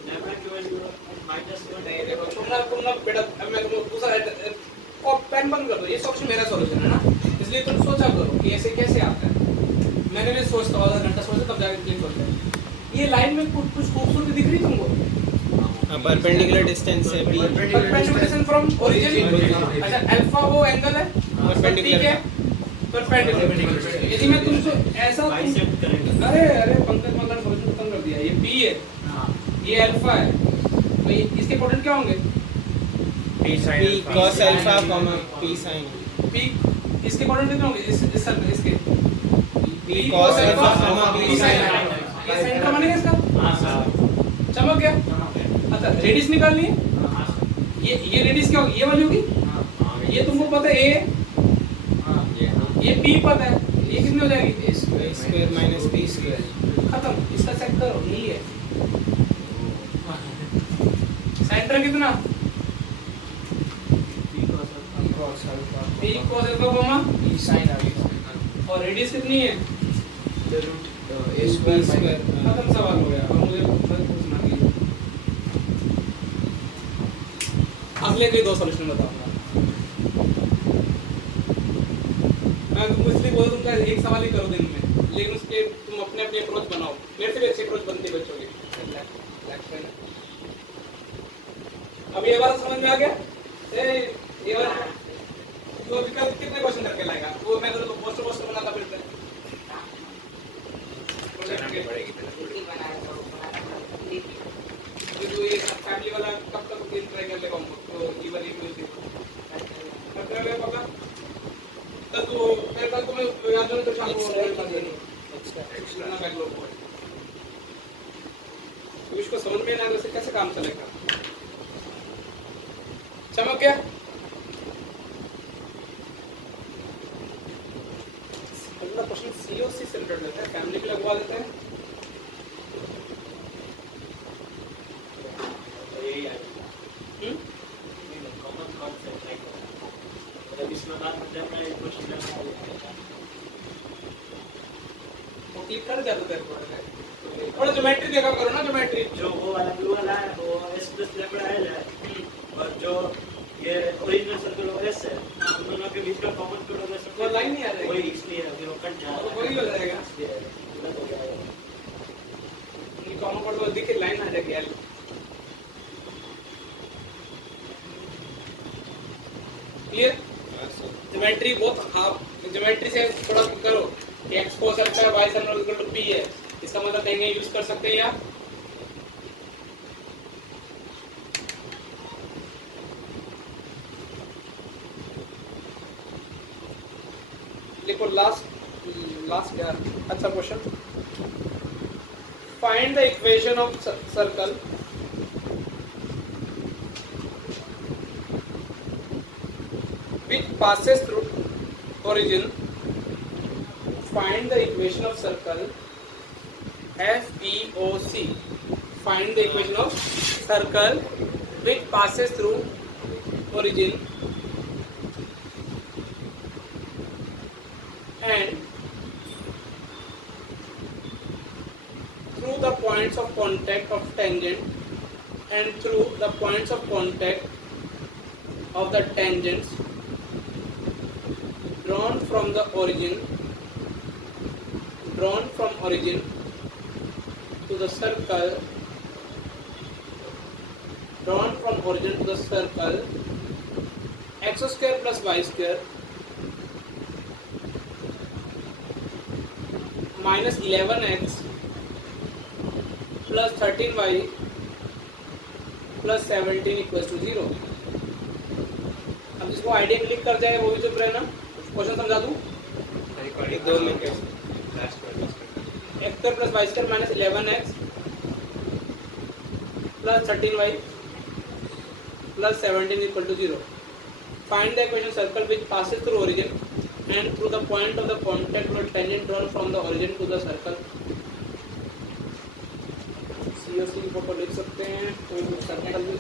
लैम्डा की वैल्यू -1 नहीं देखो तुम ना बेटा अब मैं तुमको दूसरा और पेन बंद कर दो ये सॉल्यूशन मेरा सॉल्यूशन है ना इसलिए तुम सोचा करो कि ऐसे कैसे आता है मैंने भी सोचता हूँ आधा घंटा सोचा तब जाके क्लिक होता है ये लाइन में कुछ खूबसूरती दिख रही तुमको परपेंडिकुलर डिस्टेंस है p परपेंडिकुलर फ्रॉम ओरिजिन अच्छा अल्फा वो एंगल है Perpendicular है परपेंडिकुलर यदि मैं तुमको ऐसा बाइसेक्ट करेंगे अरे पंकज मंगल सॉल्यूशन खत्म कर दिया ये p है ये अल्फा है तो ये इसके कोऑर्डिनेट क्या होंगे p cos alpha p sin p इसके कोऑर्डिनेट कितने होंगे इस सर्कल इसके p cos alpha p sin ये सेंटर बनेगा इसका हां सर चमक गया अच्छा रेडियस निकालनी है ये रेडियस क्या होगी ये वाली होगी ये तुमको पता है ये p पता है ये कितनी हो जाएगी a square minus p square खत्म इसका चेक करो यही है सेंटर कितना cos alpha p cos alpha comma p sin alpha और रेडियस कितनी है the root a p square square खत्म सवाल हो गया अब मुझे पूछना कि अगले के दो सॉल्यूशन बताऊंगा मैं तुमको इसलिए बोल दूंगा एक सवाल ही करो दिन में लेकिन उसके तुम अपने अपने अप्रोच बनाओ मेरे से भी अच्छी अप्रोच बनती है बच्चों की अब ये बात समझ में आ गया ये वाला तो विकल्प कितने क्वेश्चन करके लाएगा? वो मैं तो पोस्टर पोस्टर बनाता फिरता है। लिट्टी बनाया तो बनाना लिट्टी तो ये फैमिली वाला कब तक दिन ट्राई कर लेगा हमको? तो ये वाली कोई करते हैं पक्का? तो फिर कल को मैं याद नहीं तो शाम को कर देंगे एक्स्ट्रा बैकलॉग को। तो इसको समझ में ना आने से कैसे काम चलेगा? चमक गया? अगला क्वेश्चन सीओसी से रिलेटेड लेते हैं, फैमिली भी लगवा देते हैं। यही है कॉमन कॉन्सेप्ट है मतलब इसमें बात मतलब मैं क्वेश्चन वो क्लिक कर दिया तो तेरे को थोड़ा ज्योमेट्री देखा करो ना, ज्योमेट्री जो वो वाला ब्लू वाला है वो एस प्लस लैम्बडा एल है और जो ये ओरिजिनल सर्कल ओएस है उन दोनों के बीच का कॉमन कोड होगा वो लाइन नहीं आ रही वही इसलिए अभी वो कट जा रहा है वही हो जाएगा। गलत हो जाएगा ये कॉमन कोड को दिखे लाइन आ जाएगी एल। क्लियर? ज्योमेट्री बहुत आप ज्योमेट्री से थोड़ा करो कि एक्स को सकता है y इक्वल टू p है, इसका मतलब देंगे यूज कर सकते हैं या देखो लास्ट यार अच्छा question. Find the equation of circle which passes through origin. Find the equation of circle FEOC. Find the equation of circle which passes through origin and through the points of contact of tangent and through the points of contact of the tangents drawn from origin to the circle x square plus y square minus 11x plus 13y plus 17 equals to 0। अब जिसको idea click कर जाए वो भी चुप रहे ना। Question समझा दूं? दो minute x square plus y square minus 11x plus 13y plus 17 equal to 0. Find the equation circle which passes through origin and through the point of the contact of the tangent drawn from the origin to the circle. COC की photo लिख सकते हैं, कोई भी circle भी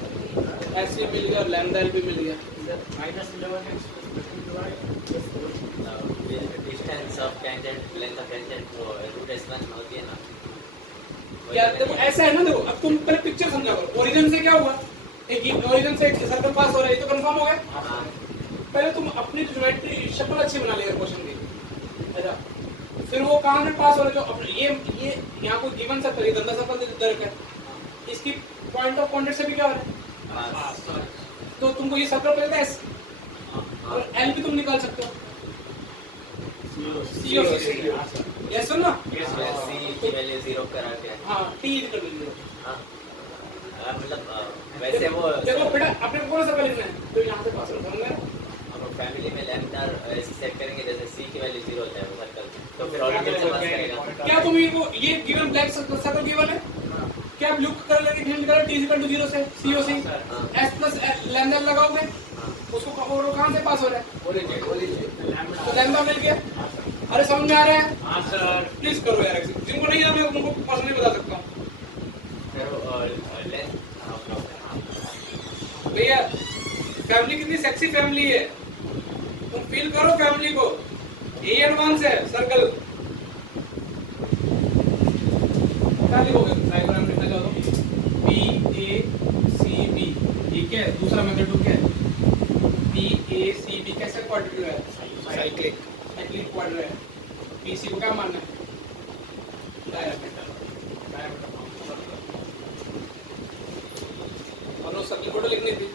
ऐसे मिल गया और लैम्डा एल भी मिल गया। -11x distance of tangent length of tangent वो रूट एक्सपेंशन होती है ना। क्या देखो ऐसा है ना, देखो अब तुम पहले पिक्चर समझा करो। ओरिजिन से क्या हुआ, एक ओरिजिन से एक सर्कल पास हो रहा है, ये तो कंफर्म हो गया। हाँ पहले तुम अपनी ज्योमेट्री शक्ल अच्छी बना लेगा क्वेश्चन की। अच्छा फिर वो कहाँ से पास हो रहा है, जो अपने ये यहाँ कोई गिवन सर्कल है, गंदा सर्कल दे रखा है, इसकी पॉइंट ऑफ कॉन्टेक्ट से भी क्या हो रहा है, तो तुमको ये सर्कल पहले एस और एल भी तुम निकाल सकते हो। यस सुन ना, सी की वैल्यू 0 करा के हाँ टी इक्वल टू 0। हाँ मतलब वैसे वो देखो बेटा अपने को कौन सा सर्कल लिखना है, तो यहाँ से पास हो रहा है। हम फैमिली में लैम्डा ऐसे सेट करेंगे जैसे सी की वैल्यू 0 होता है वो सर्कल, तो फिर ओरिजिन से पास करेगा। क्या तुम ये गिवन ब्लैक सर्कल गिवन है, क्या ब्लू कलर लेके फिल करो टी इक्वल टू 0 से COC S प्लस लैम्डा लगाओगे, उसको कहाँ से पास हो रहा है, तो लैम्डा मिल गया। अरे समझ में आ रहा है? हाँ सर प्लीज करो यार, जिनको नहीं आता मैं उनको पर्सनली बता सकता हूँ। भैया फैमिली कितनी सेक्सी फैमिली है, तुम फील करो फैमिली को, ये एडवांस है सर्कल। क्या लिखोगे डायग्राम लिखना चाहो तो PACB, ठीक है। दूसरा मेथड तो क्या है, PACB कैसे क्वाड्रेटिक है, साइक्लिक क्वाड्रेटिक है। PC को क्या मानना है, और उस सर्कल को लिखनी थी।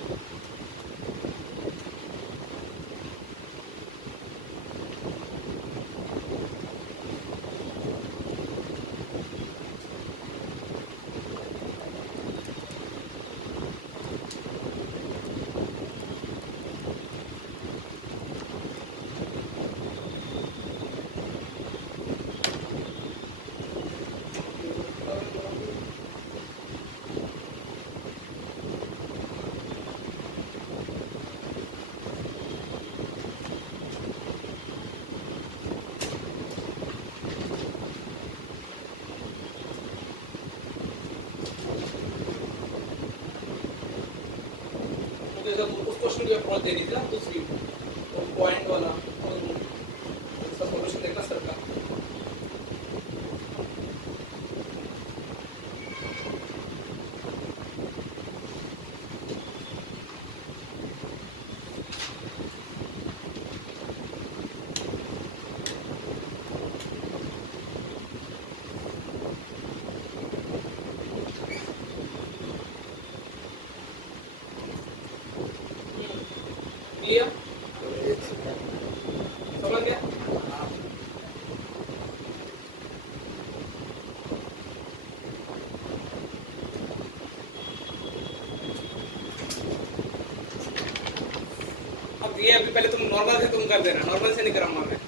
जब उस क्वेश्चन की अप्रोच दे रही थी ना दूसरी, तो पॉइंट वाला तो उसका सॉल्यूशन देखना सर का। ये समझ गया? अब ये अभी पहले तुम नॉर्मल से तुम कर देना, नॉर्मल से नहीं कराऊंगा मैं।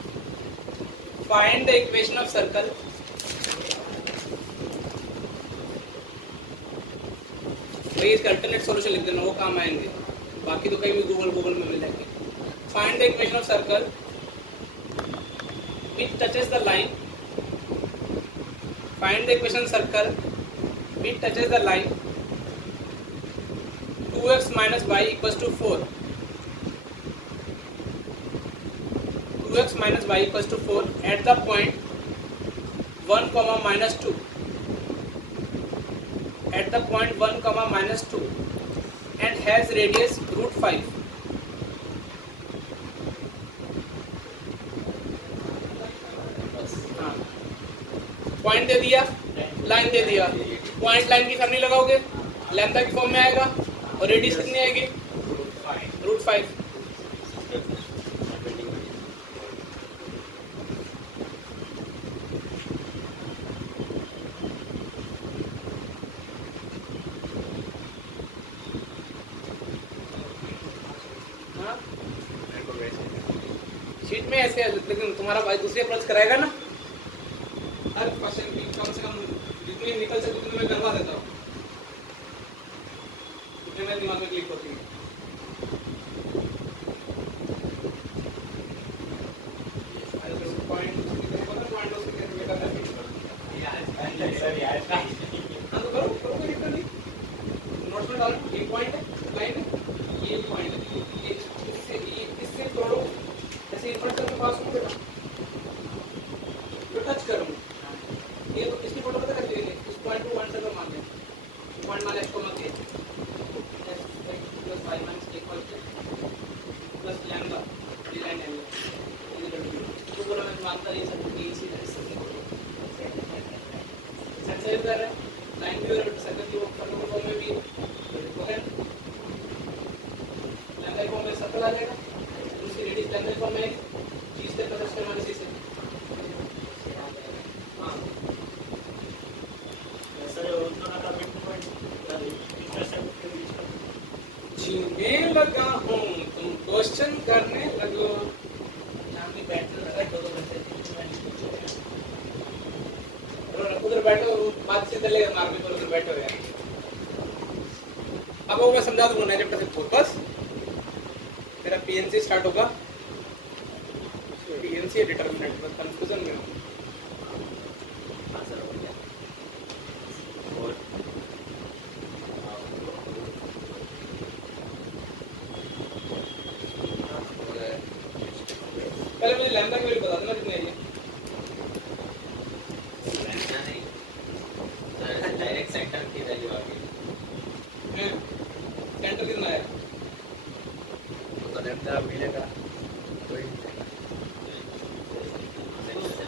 Find the equation of circle भाई इसका अल्टरनेट सॉल्यूशन लिख देना, वो काम आएंगे, बाकी तो कहीं भी गूगल में मिल जाएंगे। Find the equation of circle which touches the line. Find the equation circle which touches the line 2x minus y equals to 4. 2x minus y equals to 4 at the point 1 comma minus 2. At the point 1 comma minus 2 and has radius root 5. Point दे दिया, line दे दिया, point line की form नहीं लगाओगे, lambda की form में आएगा और radius कितनी आएगी? रूट 5। शीट में ऐसे है, लेकिन तुम्हारा भाई दूसरी अप्रोच कराएगा ना, हर क्वेश्चन की कम से कम जितनी निकल सके उतनी मैं करवा देता हूँ, उतने मेरे दिमाग में क्लिक होती है। हाँ तो करो करो, कोई दिक्कत नहीं, नोट्स में डालो, ये पॉइंट है, लाइन है, ये पॉइंट है, इससे तोड़ो, ऐसे इन्वर्ट करके पास हो बेटा, तो टच करूँ ये तो इसकी फोटो पता कर लेंगे, इस पॉइंट को 1 सर्कल मान लें, पॉइंट मान इसको मत दिए plus 5 minus equal two plus lambda ये लाइन एंगल इसको बोला मैं मानता नहीं सब इजी है, सही कर रहा है, लाइन भी और सर्कल की फॉर्म में भी तो है, लैम्डा फॉर्म में सर्कल आ जाएगा, उसकी रेडियस लैम्डा फॉर्म में चीज से प्लस करना है, इसे हां जीने लगा हूँ, तुम क्वेश्चन करने लगो, उधर बैठो, बात से चलेगा मार्ग पर, उधर बैठो यार। अब वो मैं समझा दूंगा 9 चैप्टर से 4, बस मेरा पीएनसी स्टार्ट होगा, पीएनसी डिटरमिनेंट, बस कंफ्यूजन में हूँ। पहले मुझे लैम्डा की वैल्यू बता देना कितनी है ये। लैम्डा नहीं, डायरेक्ट सेंटर की वैल्यू आ गई, सेंटर कितना है? तो लैम्डा मिलेगा कोई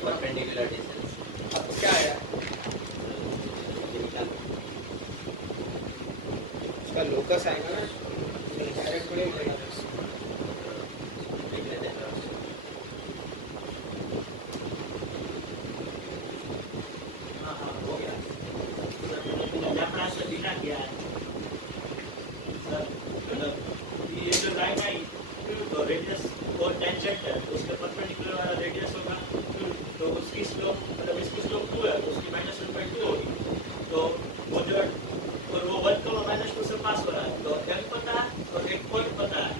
परपेंडिकुलर डिस्टेंस आपको क्या आया? इसका लोकस आएगा ना, डायरेक्ट थोड़ी मिलेगा। वो जो और वो 1 माइनस 2 से पास हो रहा है, तो m पता है और एक पॉइंट पता है,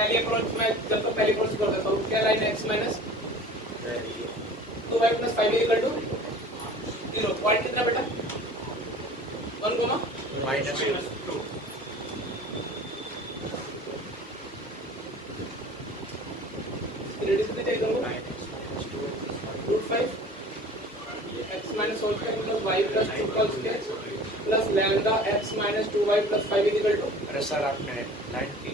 पहली अप्रोच में जब तक पहली अप्रोच कर देता हूँ, क्या line x minus 2y plus 5 equal to 0। Point कितना बेटा 1 कोमा -2 रेडियस कितनी चाहिए तुमको root 5 x minus whole square plus y plus 2 whole square plus lambda x minus 2y plus 5 equal to. अरे सर आपने लाइन की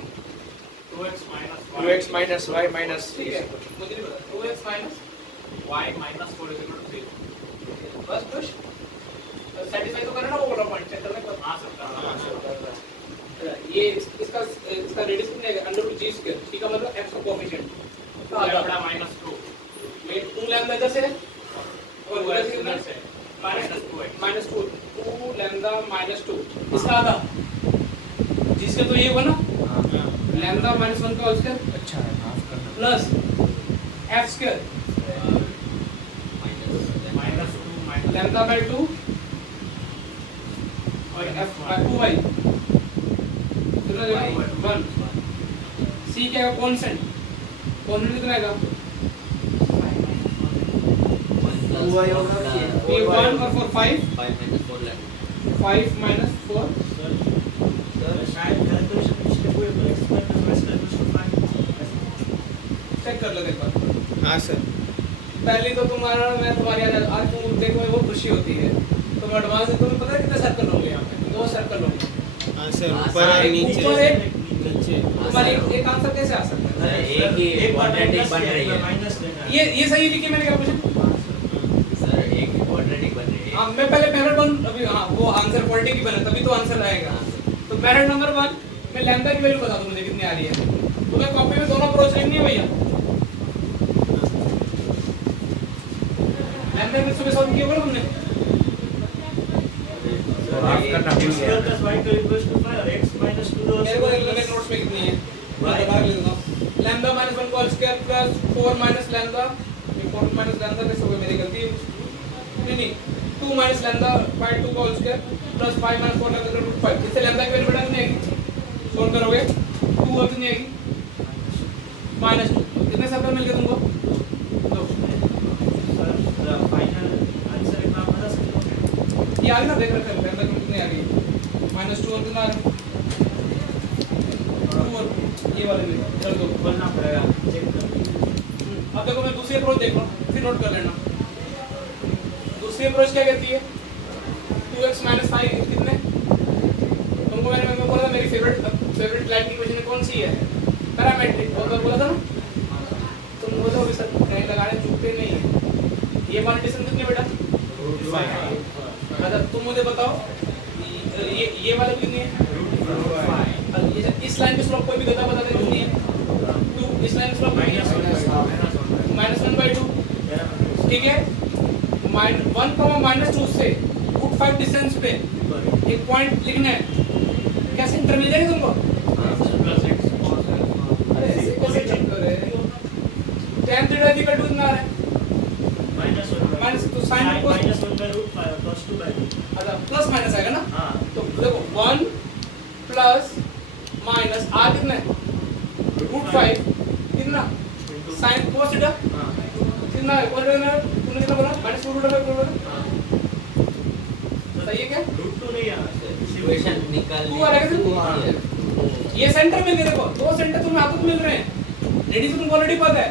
2x minus 2x minus y minus ठीक है मुझे नहीं पता 2x minus y minus 4 is equal to 0. बस खुश सेटिस्फाई तो करना वो वाला पॉइंट चेक करना है। हाँ सर ये इसका रेडियस कितना है अंडर रूट जी स्क्वायर। ठीक है मतलब x का कोएफिशिएंट लैम्डा -2 में 2 लैम्डा इधर से है और उधर से कितना से -2 2 लैम्डा -2 इसका आधा जी स्क्वायर तो ये होगा ना लैम्डा -1 का होल स्क्वायर अच्छा है माफ करना plus f square -2 lambda by 2 और f बाय 2y कितना देगा 1 c क्या है कांस्टेंट कितना आएगा हुआ होगा ये 1 और 4 5 5 minus 4 left 5 minus 4 सर शायद कैलकुलेशन पिछले कोई एक्सपेरिमेंट में इसका कुछ चेक कर लो एक बार। हाँ सर पहले तो तुम्हारा मैं तुम्हारी आज तुम देखो बहुत खुशी होती है तुम एडवांस है तुम्हें पता है कितने सर्कल होंगे यहाँ पे 2 सर्कल होंगे हाँ सर हाँ, ऊपर और सर, नीचे ऊपर एक नीचे तुम्हारी एक आंसर कैसे आ सकता है एक ही quadratic बन रही है माइनस लेना है ये सही लिखी मैंने क्या पूछा सर एक quadratic बन रही है हाँ मैं पहले मेथड 1 अभी हाँ वो आंसर क्वालिटी की बना तभी तो आंसर आएगा तो मेथड नंबर 1 मैं लैम्डा की वैल्यू बता दूं मुझे कितनी आ रही है तुम्हें कॉपी में दोनों अप्रोच लिखनी है भैया लैम्डा की सुबह सॉल्व किया होगा तुमने माफ करना भूल x गया plus y equals to 5 और x minus 2 मेरे को लगे नोट्स में कितनी है मैं भाग लेता हूं लैम्डा -1 का whole square plus 4 minus lambda ये 4 माइनस लैम्डा कैसे हो गया मेरी गलती है नहीं 2 माइनस लैम्डा बाय 2 का whole square plus 5 minus 4 lambda root 5 इससे लैम्डा की वैल्यू बढ़ा नहीं आएगी सोल्व करोगे 2 और कितनी आएगी -2 कितने सर्कल मिल गए तुमको दो सर फाइनल आंसर इतना बता सकते हो ये आ गई ना देख रहे थे लैम्डा की कितनी आ गई -2 और कितना आ रहा है 2 और ये वाले में चल दो बोलना पड़ेगा चेक कर अब देखो मैं दूसरी अप्रोच देख रहा हूँ फिर नोट कर लेना दूसरी अप्रोच क्या कहती है 2x minus 5 कितने तुमको मैंने बोला था मेरी फेवरेट लाइन की इक्वेशन कौन सी है पैरामेट्रिक वो तो बोला था ना तुम बोलो अभी सर कहीं लगाने चुकते नहीं है ये वाली डिस्टेंस कितनी बेटा अच्छा तुम मुझे बताओ ये वाला कितनी है इस लाइन की स्लोप कोई भी देता बता दे कितनी है 2 इस लाइन की स्लोप -1/2 ठीक है -1, -2 से √5 डिस्टेंस पे एक पॉइंट लिखना है कैसे इंटर मिल जाएगी तुमको अरे ऐसे कैसे चेक कर रहे हैं tan थीटा इक्वल टू कितना आ रहा है माइनस तो sin को अच्छा प्लस माइनस आएगा ना हाँ तो देखो 1 प्लस माइनस आ कितना है √5 कितना sin cos थीटा कितना है कौन कितना तुमने कितना बोला -√5 सही है क्या √2 नहीं आना इक्वेशन निकाल टू आ रहेगा ये सेंटर में देखो दो सेंटर तुम्हें आपको मिल रहे हैं रेडी से तुमको ऑलरेडी पता है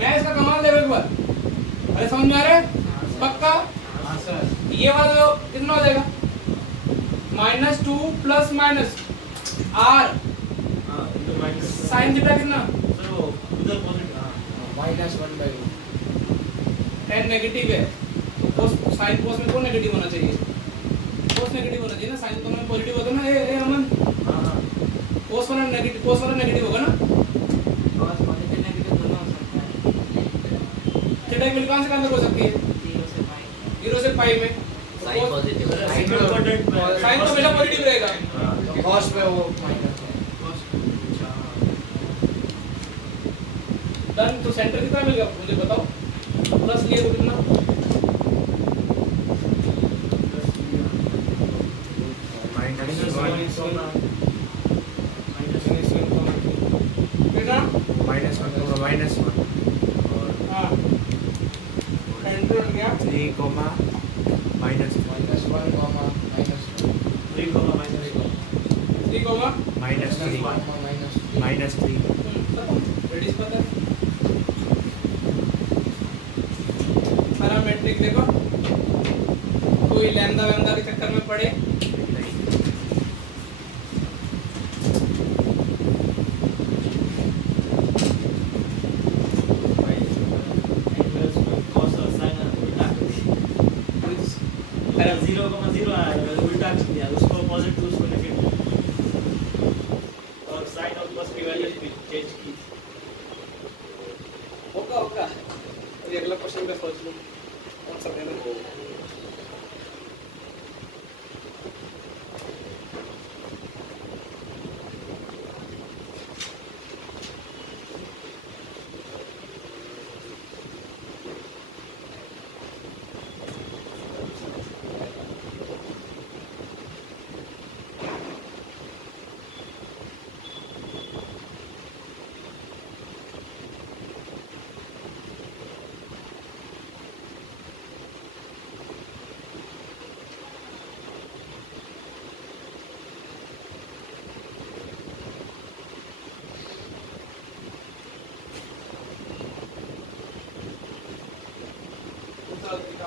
मैं इसका कमाल देखो एक बार अरे समझ में आ रहा है पक्का हाँ सर ये वाला कितना हो जाएगा -2 प्लस माइनस r हाँ तो माइनस sin थीटा कितना सर वो उधर पॉजिटिव हाँ -1/2 tan नेगेटिव है तो cos sin cos में कौन नेगेटिव होना चाहिए cos नेगेटिव होना चाहिए ना sin तो में पॉजिटिव होता है ना ए अमन हाँ cos वाला नेगेटिव होगा ना cos पॉजिटिव नेगेटिव दोनों हो सकता है थीटा की वैल्यू कहां से कहां तक हो सकती है 0 से पाई में sine positive single quadrant sin तो हमेशा पॉजिटिव रहेगा cos पे वो माइनस है डन तो सेंटर कितना मिलेगा मुझे बताओ प्लस लिए तो कितना बेटा -1 और हाँ सेंटर बन गया 3, -1 -1, -2 3, -3 3 कोमा -3 -3 रेडियस पता है पैरामेट्रिक देखो कोई लैम्डा वैम्डा के चक्कर में पड़े एंगल्स में cos और sin उल्टा कर दिया। अरे 0,0 आया उल्टा कर दिया, उसको पॉजिटिव उसको नेगेटिव और साइन और cos की वैल्यू भी चेंज की। होगा होगा अभी अगला क्वेश्चन का सोच लो कौन सा देना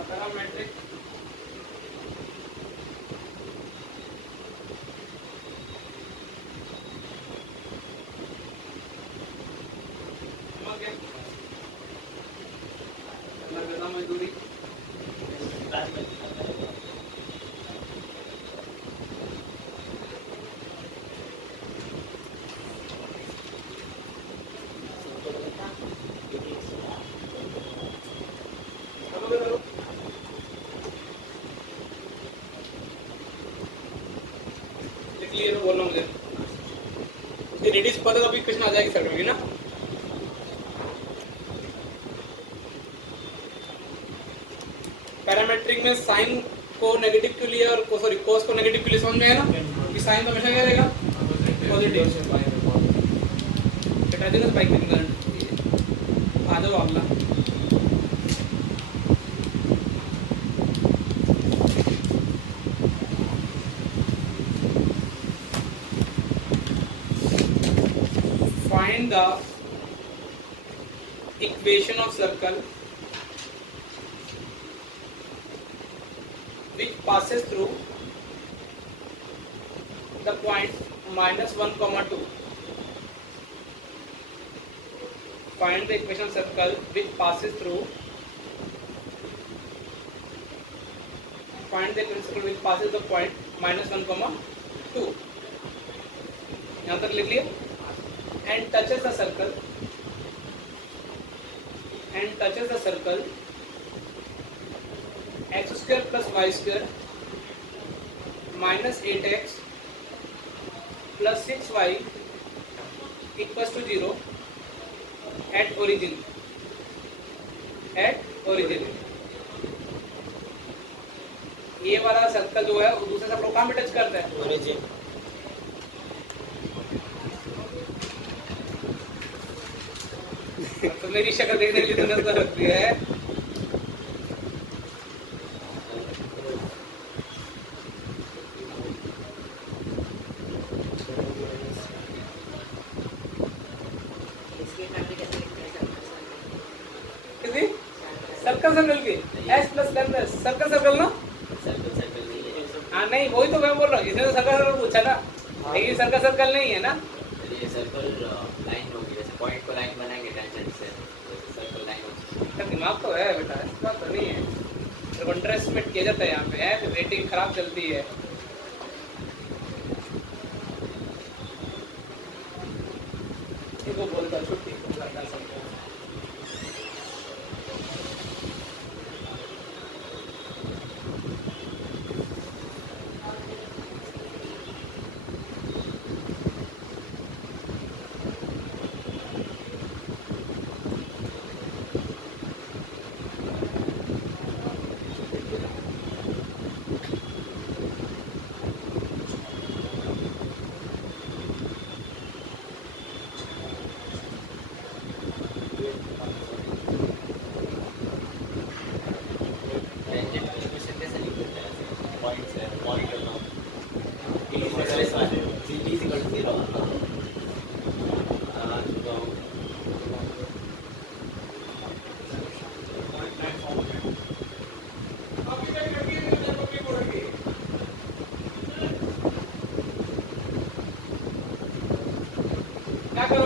पैरामेट्रिक मजदूरी इसलिए तो बोल रहा हूँ मुझे उसकी रेडियस पता तो अभी क्वेश्चन आ जाएगी सर्कल की ना पैरामेट्रिक में साइन को नेगेटिव क्यों लिया और सॉरी कोस को नेगेटिव क्यों लिया समझ में आया ना कि साइन तो हमेशा क्या रहेगा पॉजिटिव हटा देना बाइक में करंट आ जाओ अगला find the equation of circle which passes through the point -1, 2. Find the equation of circle which passes through. Find the equation of circle which passes the point -1, 2. यहाँ तक लिख लिया. And touches the circle. And touches the circle. X square plus y square minus 8x plus 6y equals to 0 at origin. At origin. ये वाला circle जो है वो दूसरे सर्कल को कहाँ पे टच करता है? ओरिजिन तो मेरी शक्ल देखने के लिए तुमने उसको रख दिया है इसकी फैमिली कैसे लिखते हैं किसी सर्कल सर्कल की S plus lambda circle circle ना सर्कल सर्कल नहीं है। हाँ नहीं वही तो मैं बोल रहा हूँ इसने तो सर्कल सर्कल पूछा ना लेकिन सर्कल सर्कल नहीं है ना ये सर्कल लाइन होगी, जैसे पॉइंट को लाइन बनाएंगे टेंजेंट से, सर्कल लाइन होगी। इसका दिमाग तो है बेटा ऐसी बात तो नहीं है तो अंडर एस्टिमेट किया जाता है यहाँ पे है तो रेटिंग खराब चलती है इसको बोलता छुट्टी कर सकते हैं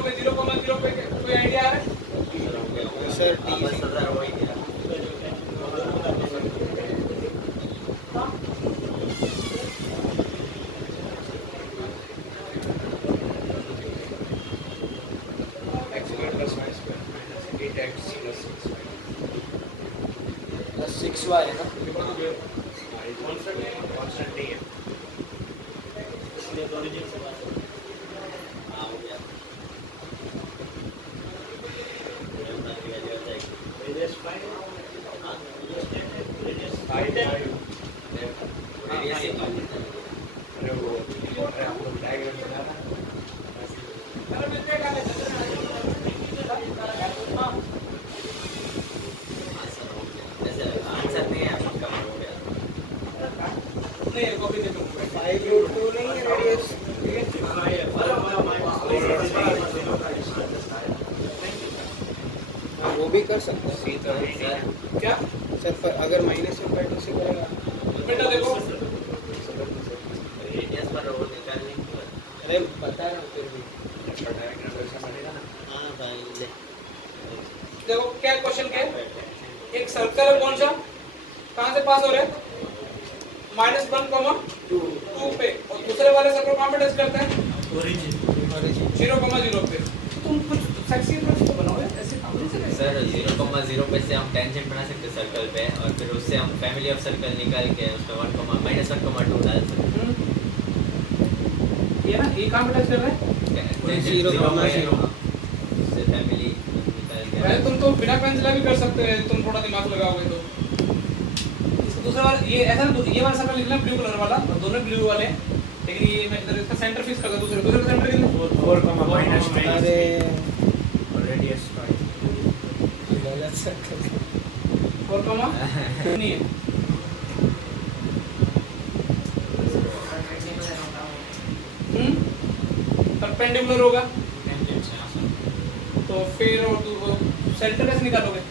पे 0,0 पे कोई आइडिया आ रहा है? सर बस 1000 वही मेरा x square plus y square minus 8x plus 6y plus 6y है ना constant नहीं है इसलिए origin से बात करो। हाँ हो गया Radius 5 हाँ radius 5 10 रेडियस से कम अरे वो अरे आप लोग डायग्राम बना रहा है आंसर नहीं है आपका हो गया नहीं कॉपी दे दो 5√2 नहीं है रेडियस वो भी कर सकते हैं सर क्या सर पर अगर -1/2 से करेगा बेटा देखो रेडियस पर रोल निकालने की बात। अरे बता रहा हूँ फिर भी डायग्राम वैसा बनेगा ना हाँ भाई ले देखो क्या क्वेश्चन क्या है एक सर्कल है कौन सा कहाँ से पास हो रहा है -1,2 पे और दूसरे वाले सर्कल कहाँ पे टच करते हैं origin 0,0 पे तुम कुछ सेक्सी तो बनाओ यार ऐसे काम नहीं चलेगा सर 0,0 पे से हम टेंजेंट बना सकते हैं सर्कल पे और फिर उससे हम फैमिली ऑफ सर्कल निकाल के उसमें 1,-1,2 डाल सकते ये ना ये कहाँ पे टच कर रहा है हैं 0,0 से फैमिली निकाल के पहले तुम तो बिना पेंसिल भी कर सकते हो तुम थोड़ा दिमाग लगाओगे तो इसका दूसरा वाला ये ऐसा ये वाला सर्कल लिखना ब्लू कलर वाला और दोनों ब्लू वाले हैं लेकिन ये मैं इधर इसका सेंटर फिक्स कर दूं दूसरे का सेंटर कितना 4, अरे radius 5 गलत सर्कल 4, नहीं है परपेंडिकुलर होगा तो फिर और सेंटर कैसे निकालोगे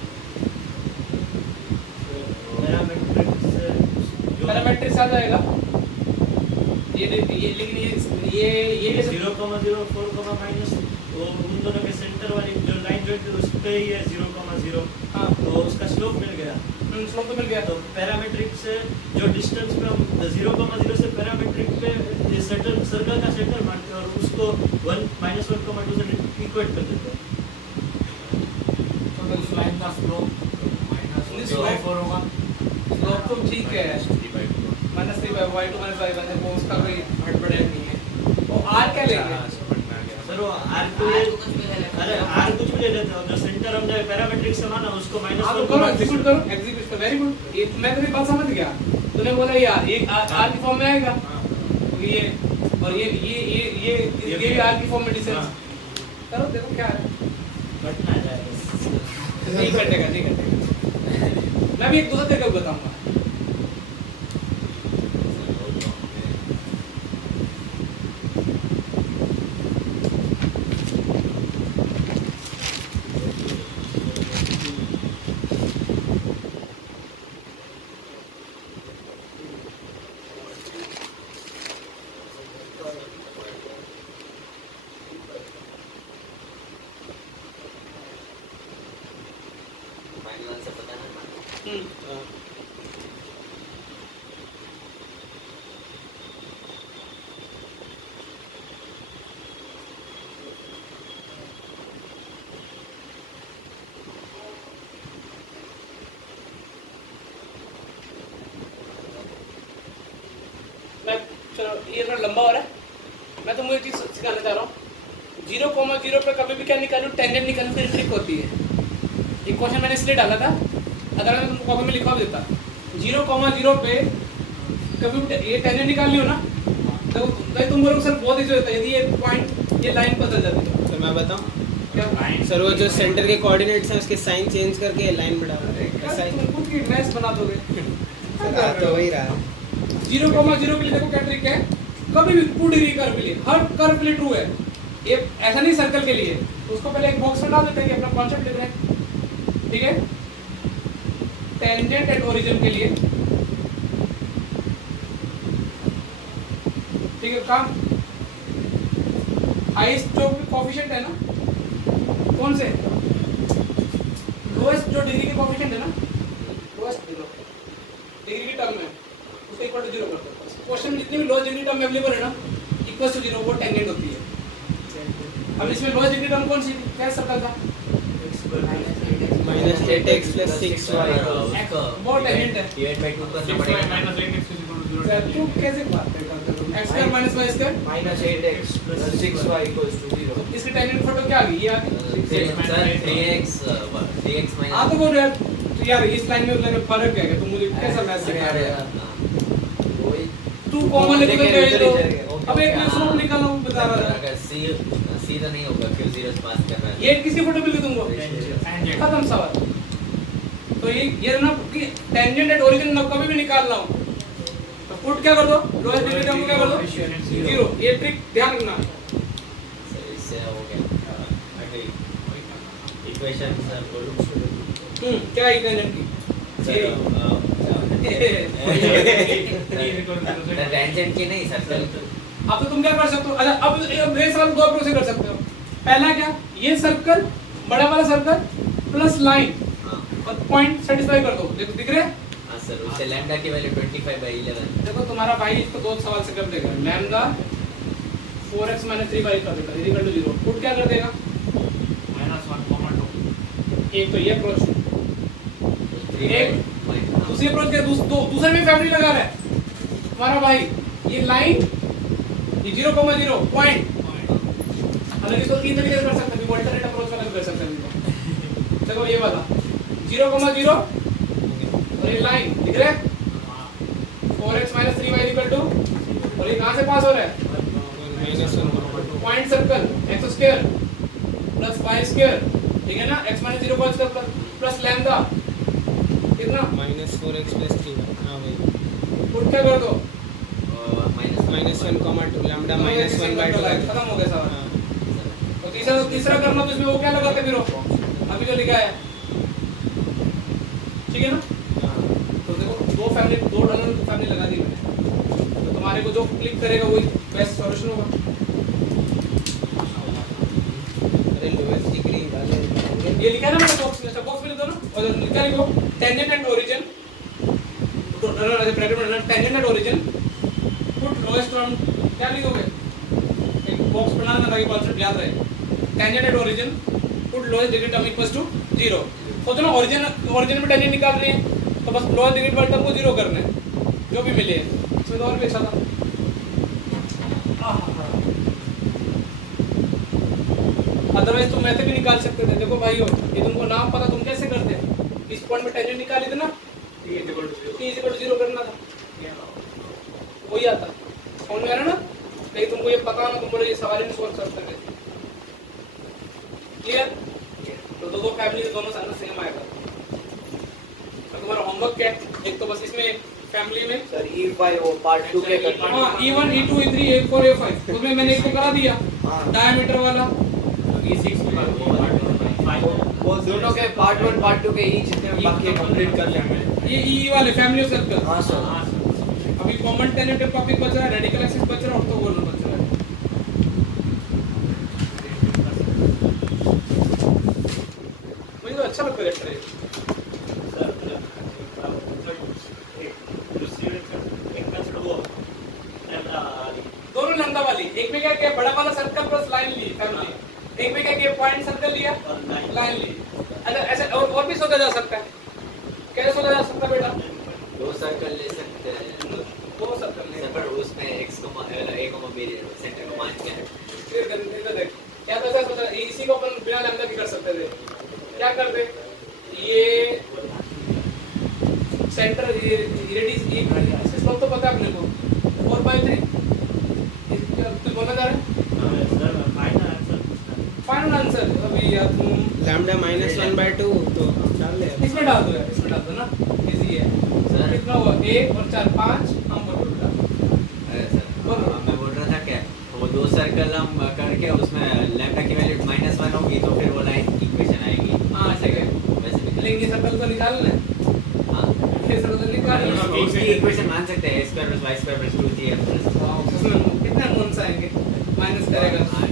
पैरामेट्रिक्स आ जाएगा ये लेकिन ये 0,04 माइनस वो उन दोनों के सेंटर वाली जो लाइन जॉइंट है उस पे ही है 0,0 हाँ तो उसका स्लोप मिल गया स्लोप तो मिल गया तो पैरामेट्रिक से जो डिस्टेंस पे हम 0,0 से पैरामेट्रिक पे ये सर्कल का सेंटर मानते हैं और उसको 1 -1,2 से इक्वेट कर देते हैं तो इस लाइन का स्लोप -4 होगा स्लोप तो ठीक है -3/y2 -y1 वो उसका कोई हड़बड़ाहट नहीं है और r क्या लेंगे सर वो आर को कुछ भी ले लेते अरे आर कुछ भी ले लेते हैं और जो सेंटर हमने पैरामेट्रिक से माना उसको आप करो एग्जीक्यूट करो एग्जीक्यूट करो वेरी गुड ये मैं तेरी बात समझ गया तूने बोला यार ये r की फॉर्म में आएगा तो ये और ये भी r की फॉर्म में डिस्टेंस करो देखो क्या है बटना जाएगा नहीं कटेगा मैं भी एक दूसरा तरीका बताऊंगा फाइनल आंसर पता ना मैं चलो ये थोड़ा लंबा हो रहा है मैं तुमको एक चीज सिखाना चाह रहा हूँ 0,0 पे कभी भी क्या निकालूं टेंजेंट निकालने की ट्रिक होती है ये क्वेश्चन मैंने इसलिए डाला था अगर मैं तुमको कॉपी में लिखवा भी देता 0,0 पे कभी भी ये टेंजेंट निकालनी हो ना तो तुम बोलोगे सर बहुत इजी होता है यदि ये पॉइंट ये लाइन बदल जाती है तो मैं बताऊँ क्या सर वो जो सेंटर के कोऑर्डिनेट्स हैं उसके साइन चेंज करके लाइन बढ़ा ऐसा ही तुम खुद की मैथ्स बना दोगे सर आ तो वही रहा 0,0 के लिए देखो क्या ट्रिक है कभी भी 2 डिग्री कर्व के लिए हर कर्व के लिए ट्रू है ये ऐसा नहीं सर्कल के लिए तो उसको पहले एक बॉक्स में डाल देते हैं कि अपना कॉन्सेप्ट लिख रहे हैं ठीक है टेंजेंट एट ओरिजिन के लिए ठीक है काम हाईएस्ट जो कोएफिशिएंट है ना कौन से लोएस्ट जो डिग्री के कोएफिशिएंट है ना, लोएस्ट डिग्री की टर्म है उसको इक्वल टू 0 करते हैं। क्वेश्चन में जितनी भी लोएस्ट डिग्री टर्म अवेलेबल है ना इक्वल टू 0 वो टेंजेंट होती है। अब इसमें लोएस्ट डिग्री टर्म कौन सी थी? क्या सर्कल था? Minus 8x plus 6y। वो टेंजेंट है। डिवाइड बाय 2 करना पड़ेगा। तू कैसे बात करता है? x square minus y square minus 8x plus 6y equals to 0. इसकी टेंजेंट फोटो क्या आ गई? ये आ गई। सर 3x माइनस हाँ तो बोल यार तो यार इस लाइन में उस लाइन में फर्क है। तुम मुझे कैसा मैथ सिखा रहे हो? वही तू कॉमन लेके तो भेज दो। अब एक दूसरों को निकालो बता रहा था। अगर सी तो नहीं होगा क्यों जीरोस पास कर रहा है। ये किसकी फोटो मिल गई तुमको? खत्म सवाल। तो ये ना कि टेंजेंट एट ओरिजिन ना कभी भी निकालना हो तो पुट क्या कर दो? लोएस्ट डिग्री टर्म को क्या कर दो? 0। ये ट्रिक ध्यान रखना। सर इससे हो गया अगली इक्वेशन सर बोलो। क्या है टेंजेंट की? टेंजेंट की नहीं सर्कल। अब तो तुम क्या कर सकते हो? अच्छा अब मेरे सवाल दो अप्रोच से कर सकते हो। पहला क्या? ये सर्कल बड़ा वाला सर्कल प्लस लाइन और पॉइंट सेटिस्फाई कर दो। देखो दिख रहे हैं? हां सर उससे लैम्डा की वैल्यू 25/11। देखो तुम्हारा भाई इसको दो सवाल से कर देगा। लैम्डा 4x 3y कर देगा इक्वल टू 0। पुट क्या कर देगा? -1, एक तो ये अप्रोच। एक दूसरी अप्रोच क्या? दूसरे में फैमिली लगा रहा है तुम्हारा भाई। ये लाइन ये 0,0 पॉइंट अलग इसको तीन तरीके से कर सकते हैं। अल्टरनेट अप्रोच का कर सकते हैं। देखो ये वाला 0,0 और ये लाइन दिख रहा है 4x 3y इक्वल टू और ये कहां से पास हो रहा है? Point circle x square plus y square ठीक है ना। x 0 का स्क्वायर प्लस लैम्डा कितना? -4x plus 3y। हां भाई पुट क्या कर दो? -1,2 लैम्डा -1/2 खत्म हो गया सवाल। तो तीसरा करना तो इसमें वो क्या लगाते फिर अभी जो लिखा है ठीक है ना। तो देखो दो फैमिली लगा दी मैंने। तो तुम्हारे को जो क्लिक करेगा वही बेस्ट सॉल्यूशन होगा। अरे लोएस्ट डिग्री वाले ये लिखा है ना मैंने बॉक्स में लिख दो ना और लिखा लिखो टेंजेंट एट ओरिजिन तो ब्रैकेट में tangent at origin put lowest term क्या लिखोगे? एक बॉक्स बनाना ताकि कॉन्सेप्ट याद रहे। Tangent at origin put lowest degree term equals to 0। सोचो ना ओरिजिन में टेंजेंट निकालनी है तो बस लोएस्ट डिग्री टर्म को 0 करना है जो भी मिले। इसमें तो और भी अच्छा था। अदरवाइज तुम ऐसे भी निकाल सकते थे। देखो भाइयों ये तुमको नाम पता तुम कैसे करते? इस पॉइंट में टेंजेंट निकाली थी ना t = 0 करना था वही आता। समझ में आ रहा ना? लेकिन तुमको ये पता ना तुम बोले ये सवाल ही नहीं सोच सकते थे। क्लियर? तो दो फैमिली दोनों साथ सेम आएगा। तो तुम्हारा होमवर्क क्या है? एक तो बस इसमें फैमिली में सर E5 वो पार्ट 2 के करना। हां E1 E2 E3 E4 E5 उसमें मैंने इसको करा दिया डायमीटर वाला। वो दोनों के पार्ट 1 पार्ट 2 के ही जितने बाकी कंप्लीट कर लेंगे। ये ई वाले फैमिली ऑफ सर्कल। हां सर। अभी कॉमन टेनेटिव टॉपिक बच रहा है, रेडिकल एक्सिस बच रहा है, ऑर्थोगोनल बच रहा है। मुझे तो अच्छा लगता है लेक्चर ये। दोनों लंबा वाली एक में क्या किया बड़ा वाला सर्कल प्लस लाइन ली फैमिली, एक में क्या किया पॉइंट सर्कल लिया लाइन ली। अच्छा ऐसे और भी सोचा जा सकता है। कैसे सोचा जा सकता है बेटा? दो सर्कल ले सकते हैं। दो सर्कल ले सर उसमें x a b सेंटर को मान के फिर देख क्या तो ऐसा सोचा इसी को अपन बिना लैम्डा भी कर सकते थे। क्या करते ये सेंटर ये रेडियस ये इसका तो पता है अपने को 4/3 तो बोलना चाह रहे हैं फाइनल आंसर। अभी यार तुम लैम्डा -1/2 तो डाल ले। इसमें डाल दो यार, इसमें डाल दो ना इजी है। सर कितना हुआ 1 और 4 5 हम बोल रहा अरे सर मैं बोल रहा था क्या वो दो सर्कल हम करके उसमें लैम्डा की वैल्यू -1 होगी तो फिर वो लाइन इक्वेशन आएगी। हां ठीक है वैसे भी लेकिन ये सर्कल तो निकालना है। हां ये सर्कल तो निकालना है। उसकी इक्वेशन मान सकते हैं a² + y² + 2gf उसमें कितने नोट्स आएंगे माइनस करेगा -1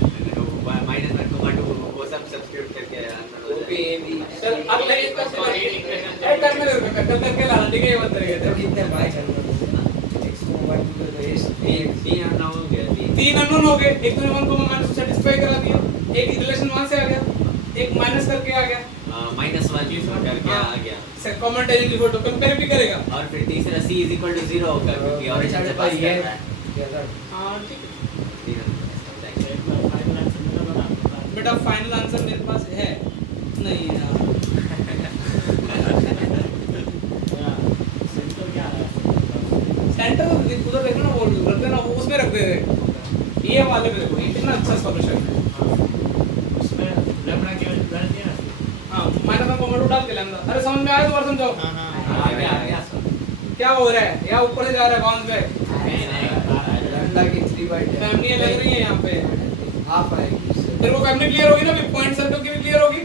2 वो सब सब्स्टिट्यूट करके सर अगले एक करने दो करके लाना ठीक है ये बंद रहेगा तो कितने बाय चल रहे तीन अन्ना हो गया तीन अननोन हो गए एक तो 1 को माइनस सेटिस्फाई करा दिया एक रिलेशन 1 से आ गया एक माइनस करके आ गया -1 करके आ गया सर कॉमन टेलिंग की फोटो कंपेयर भी करेगा और फिर तीसरा c = 0 होगा क्योंकि ऑरिजिन से पास कर रहा है हां ठीक है फाइनल आंसर मेरा बना बेटा फाइनल आंसर मेरे पास है नहीं यार सेंटर क्या है सेंटर उधर देखो ना वो रख देना वो उसमें रख दे ये वाले पे देखो ये कितना अच्छा सॉल्यूशन है उसमें लैम्बडा की वैल्यू डाल दिया ना हां माइनस का कॉमन डाल के लेंगे अरे समझ में आया तो और समझाओ हाँ हाँ आ गया क्या हो रहा है या ऊपर से जा रहा है बाउंस पे लैम्डा की 3/10 फैमिली लग रही है यहाँ पे हाफ आएगी तेरे को फैमिली क्लियर होगी ना फिर पॉइंट सर्कल की भी क्लियर होगी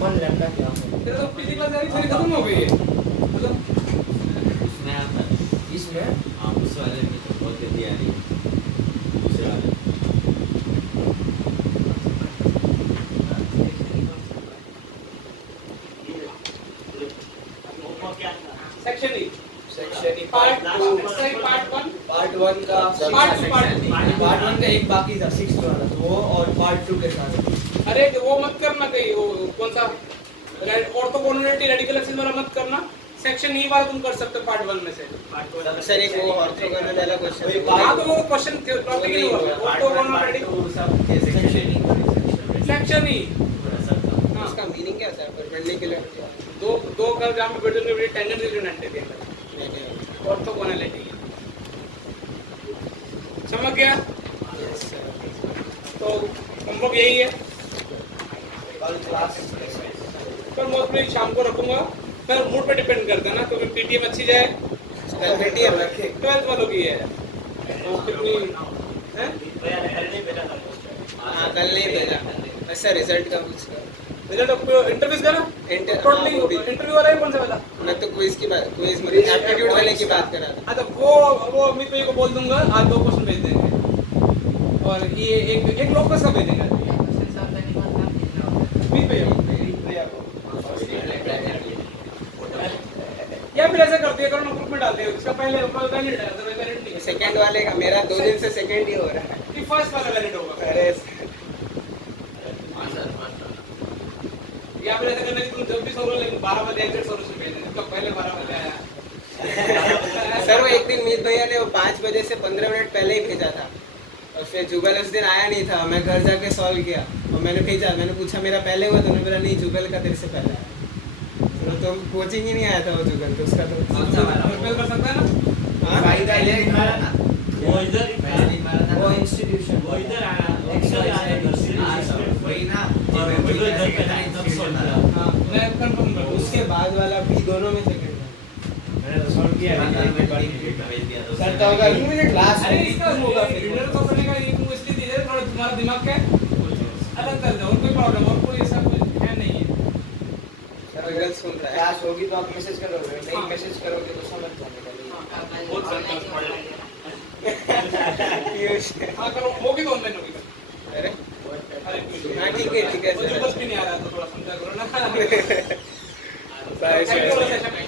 कौन लैम्डा क्या है तेरे तो पिछली क्लास सारी थ्योरी खत्म हो गई है मतलब उसमें आता है इसमें हाँ उस वाले में तो बहुत जल्दी आ रही है दूसरे वाले वो क्या था section E section part 2 exercise part 1 part 1 का पार्ट 1 का एक बाकी था 6 वाला तो वो और पार्ट 2 के साथ अरे वो मत करना कहीं वो कौन सा ऑर्थोगोनलिटी रेडिकल एक्सिस वाला मत करना सेक्शन ई वाला तुम कर सकते हो पार्ट 1 में से सर एक वो ऑर्थोगोनल वाला क्वेश्चन हां तो वो क्वेश्चन टॉपिक ही हुआ ऑर्थोगोनल रेडिकल सेक्शन ई हां उसका मीनिंग क्या है परपेंडिकुलर दो कर जहां पे बैठे हुए टेंजेंट रिजोनेंट के अंदर ऑर्थोगोनलिटी समझ गया तो होमवर्क यही है कल क्लास पर मोस्टली शाम को रखूंगा पर मूड पे डिपेंड करता है ना क्योंकि पीटीएम अच्छी जाए कल पेटीएम रखे 12th वालों की है तो कितनी हैं भैया कल नहीं भेजा था हाँ कल नहीं भेजा ऐसा रिजल्ट का कुछ का रिजल्ट इंटरव्यूज का ना टोटली इंटरव्यू वाला है कौन सा वाला मैं तो क्विज की बात क्विज मतलब एप्टीट्यूड वाले की बात कर रहा था अच्छा वो अमित भाई को बोल दूंगा आज 2 क्वेश्चन भेज देंगे और ये एक लोकस का भेज देंगे अमित भैया या फिर ऐसा करते हैं करो ना ग्रुप में डालते हैं उसका पहले वैलिड है तो वैलिड नहीं है सेकंड वाले का मेरा 2 दिन से सेकंड ही हो रहा है कि फर्स्ट वाला वैलिड होगा अरे या फिर ऐसा करना कि तुम जब भी सोलो लेकिन 12 बजे एग्जैक्ट सॉल्यूशन भेज देना तो पहले 12 बजे आया सर वो एक दिन मीत भैया ने वो 5 बजे से 15 मिनट पहले ही भेजा था और फिर जुगल उस दिन आया नहीं था मैं घर जाके सॉल्व किया और मैंने भेजा मैंने पूछा मेरा पहले हुआ तो उन्होंने बोला नहीं जुगल का तेरे से पहले आया तो कोचिंग ही नहीं आया था वो जुगल तो उसका तो रिपेयर कर सकता है ना हाँ फायदा ये है ना वो इधर वो इंस्टीट्यूशन वो इधर आया एक्चुअली आया वही ना और वो इधर घर पे नहीं तब सोल्व करा हां मैं कंफर्म कर दूं उसके बाद वाला भी दोनों में सेकंड था मैंने तो सॉल्व किया सर तो अगर क्लास अरे इसका होगा फिर रिजल्ट तो करने का ये तुम इसलिए दे रहे थोड़ा तुम्हारा दिमाग क्या अलग कर दो और कोई प्रॉब्लम और कोई ऐसा कुछ है नहीं है सर रिजल्ट सुन रहा है क्लास होगी तो आप मैसेज करोगे नहीं मैसेज करोगे तो समझ जाने बहुत सर्कल पढ़ पीयूष हां करो होगी तो ऑनलाइन होगी अरे अरे हाँ ठीक है वो जो बस भी नहीं आ रहा तो थोड़ा समझा करो ना बाय थैंक यू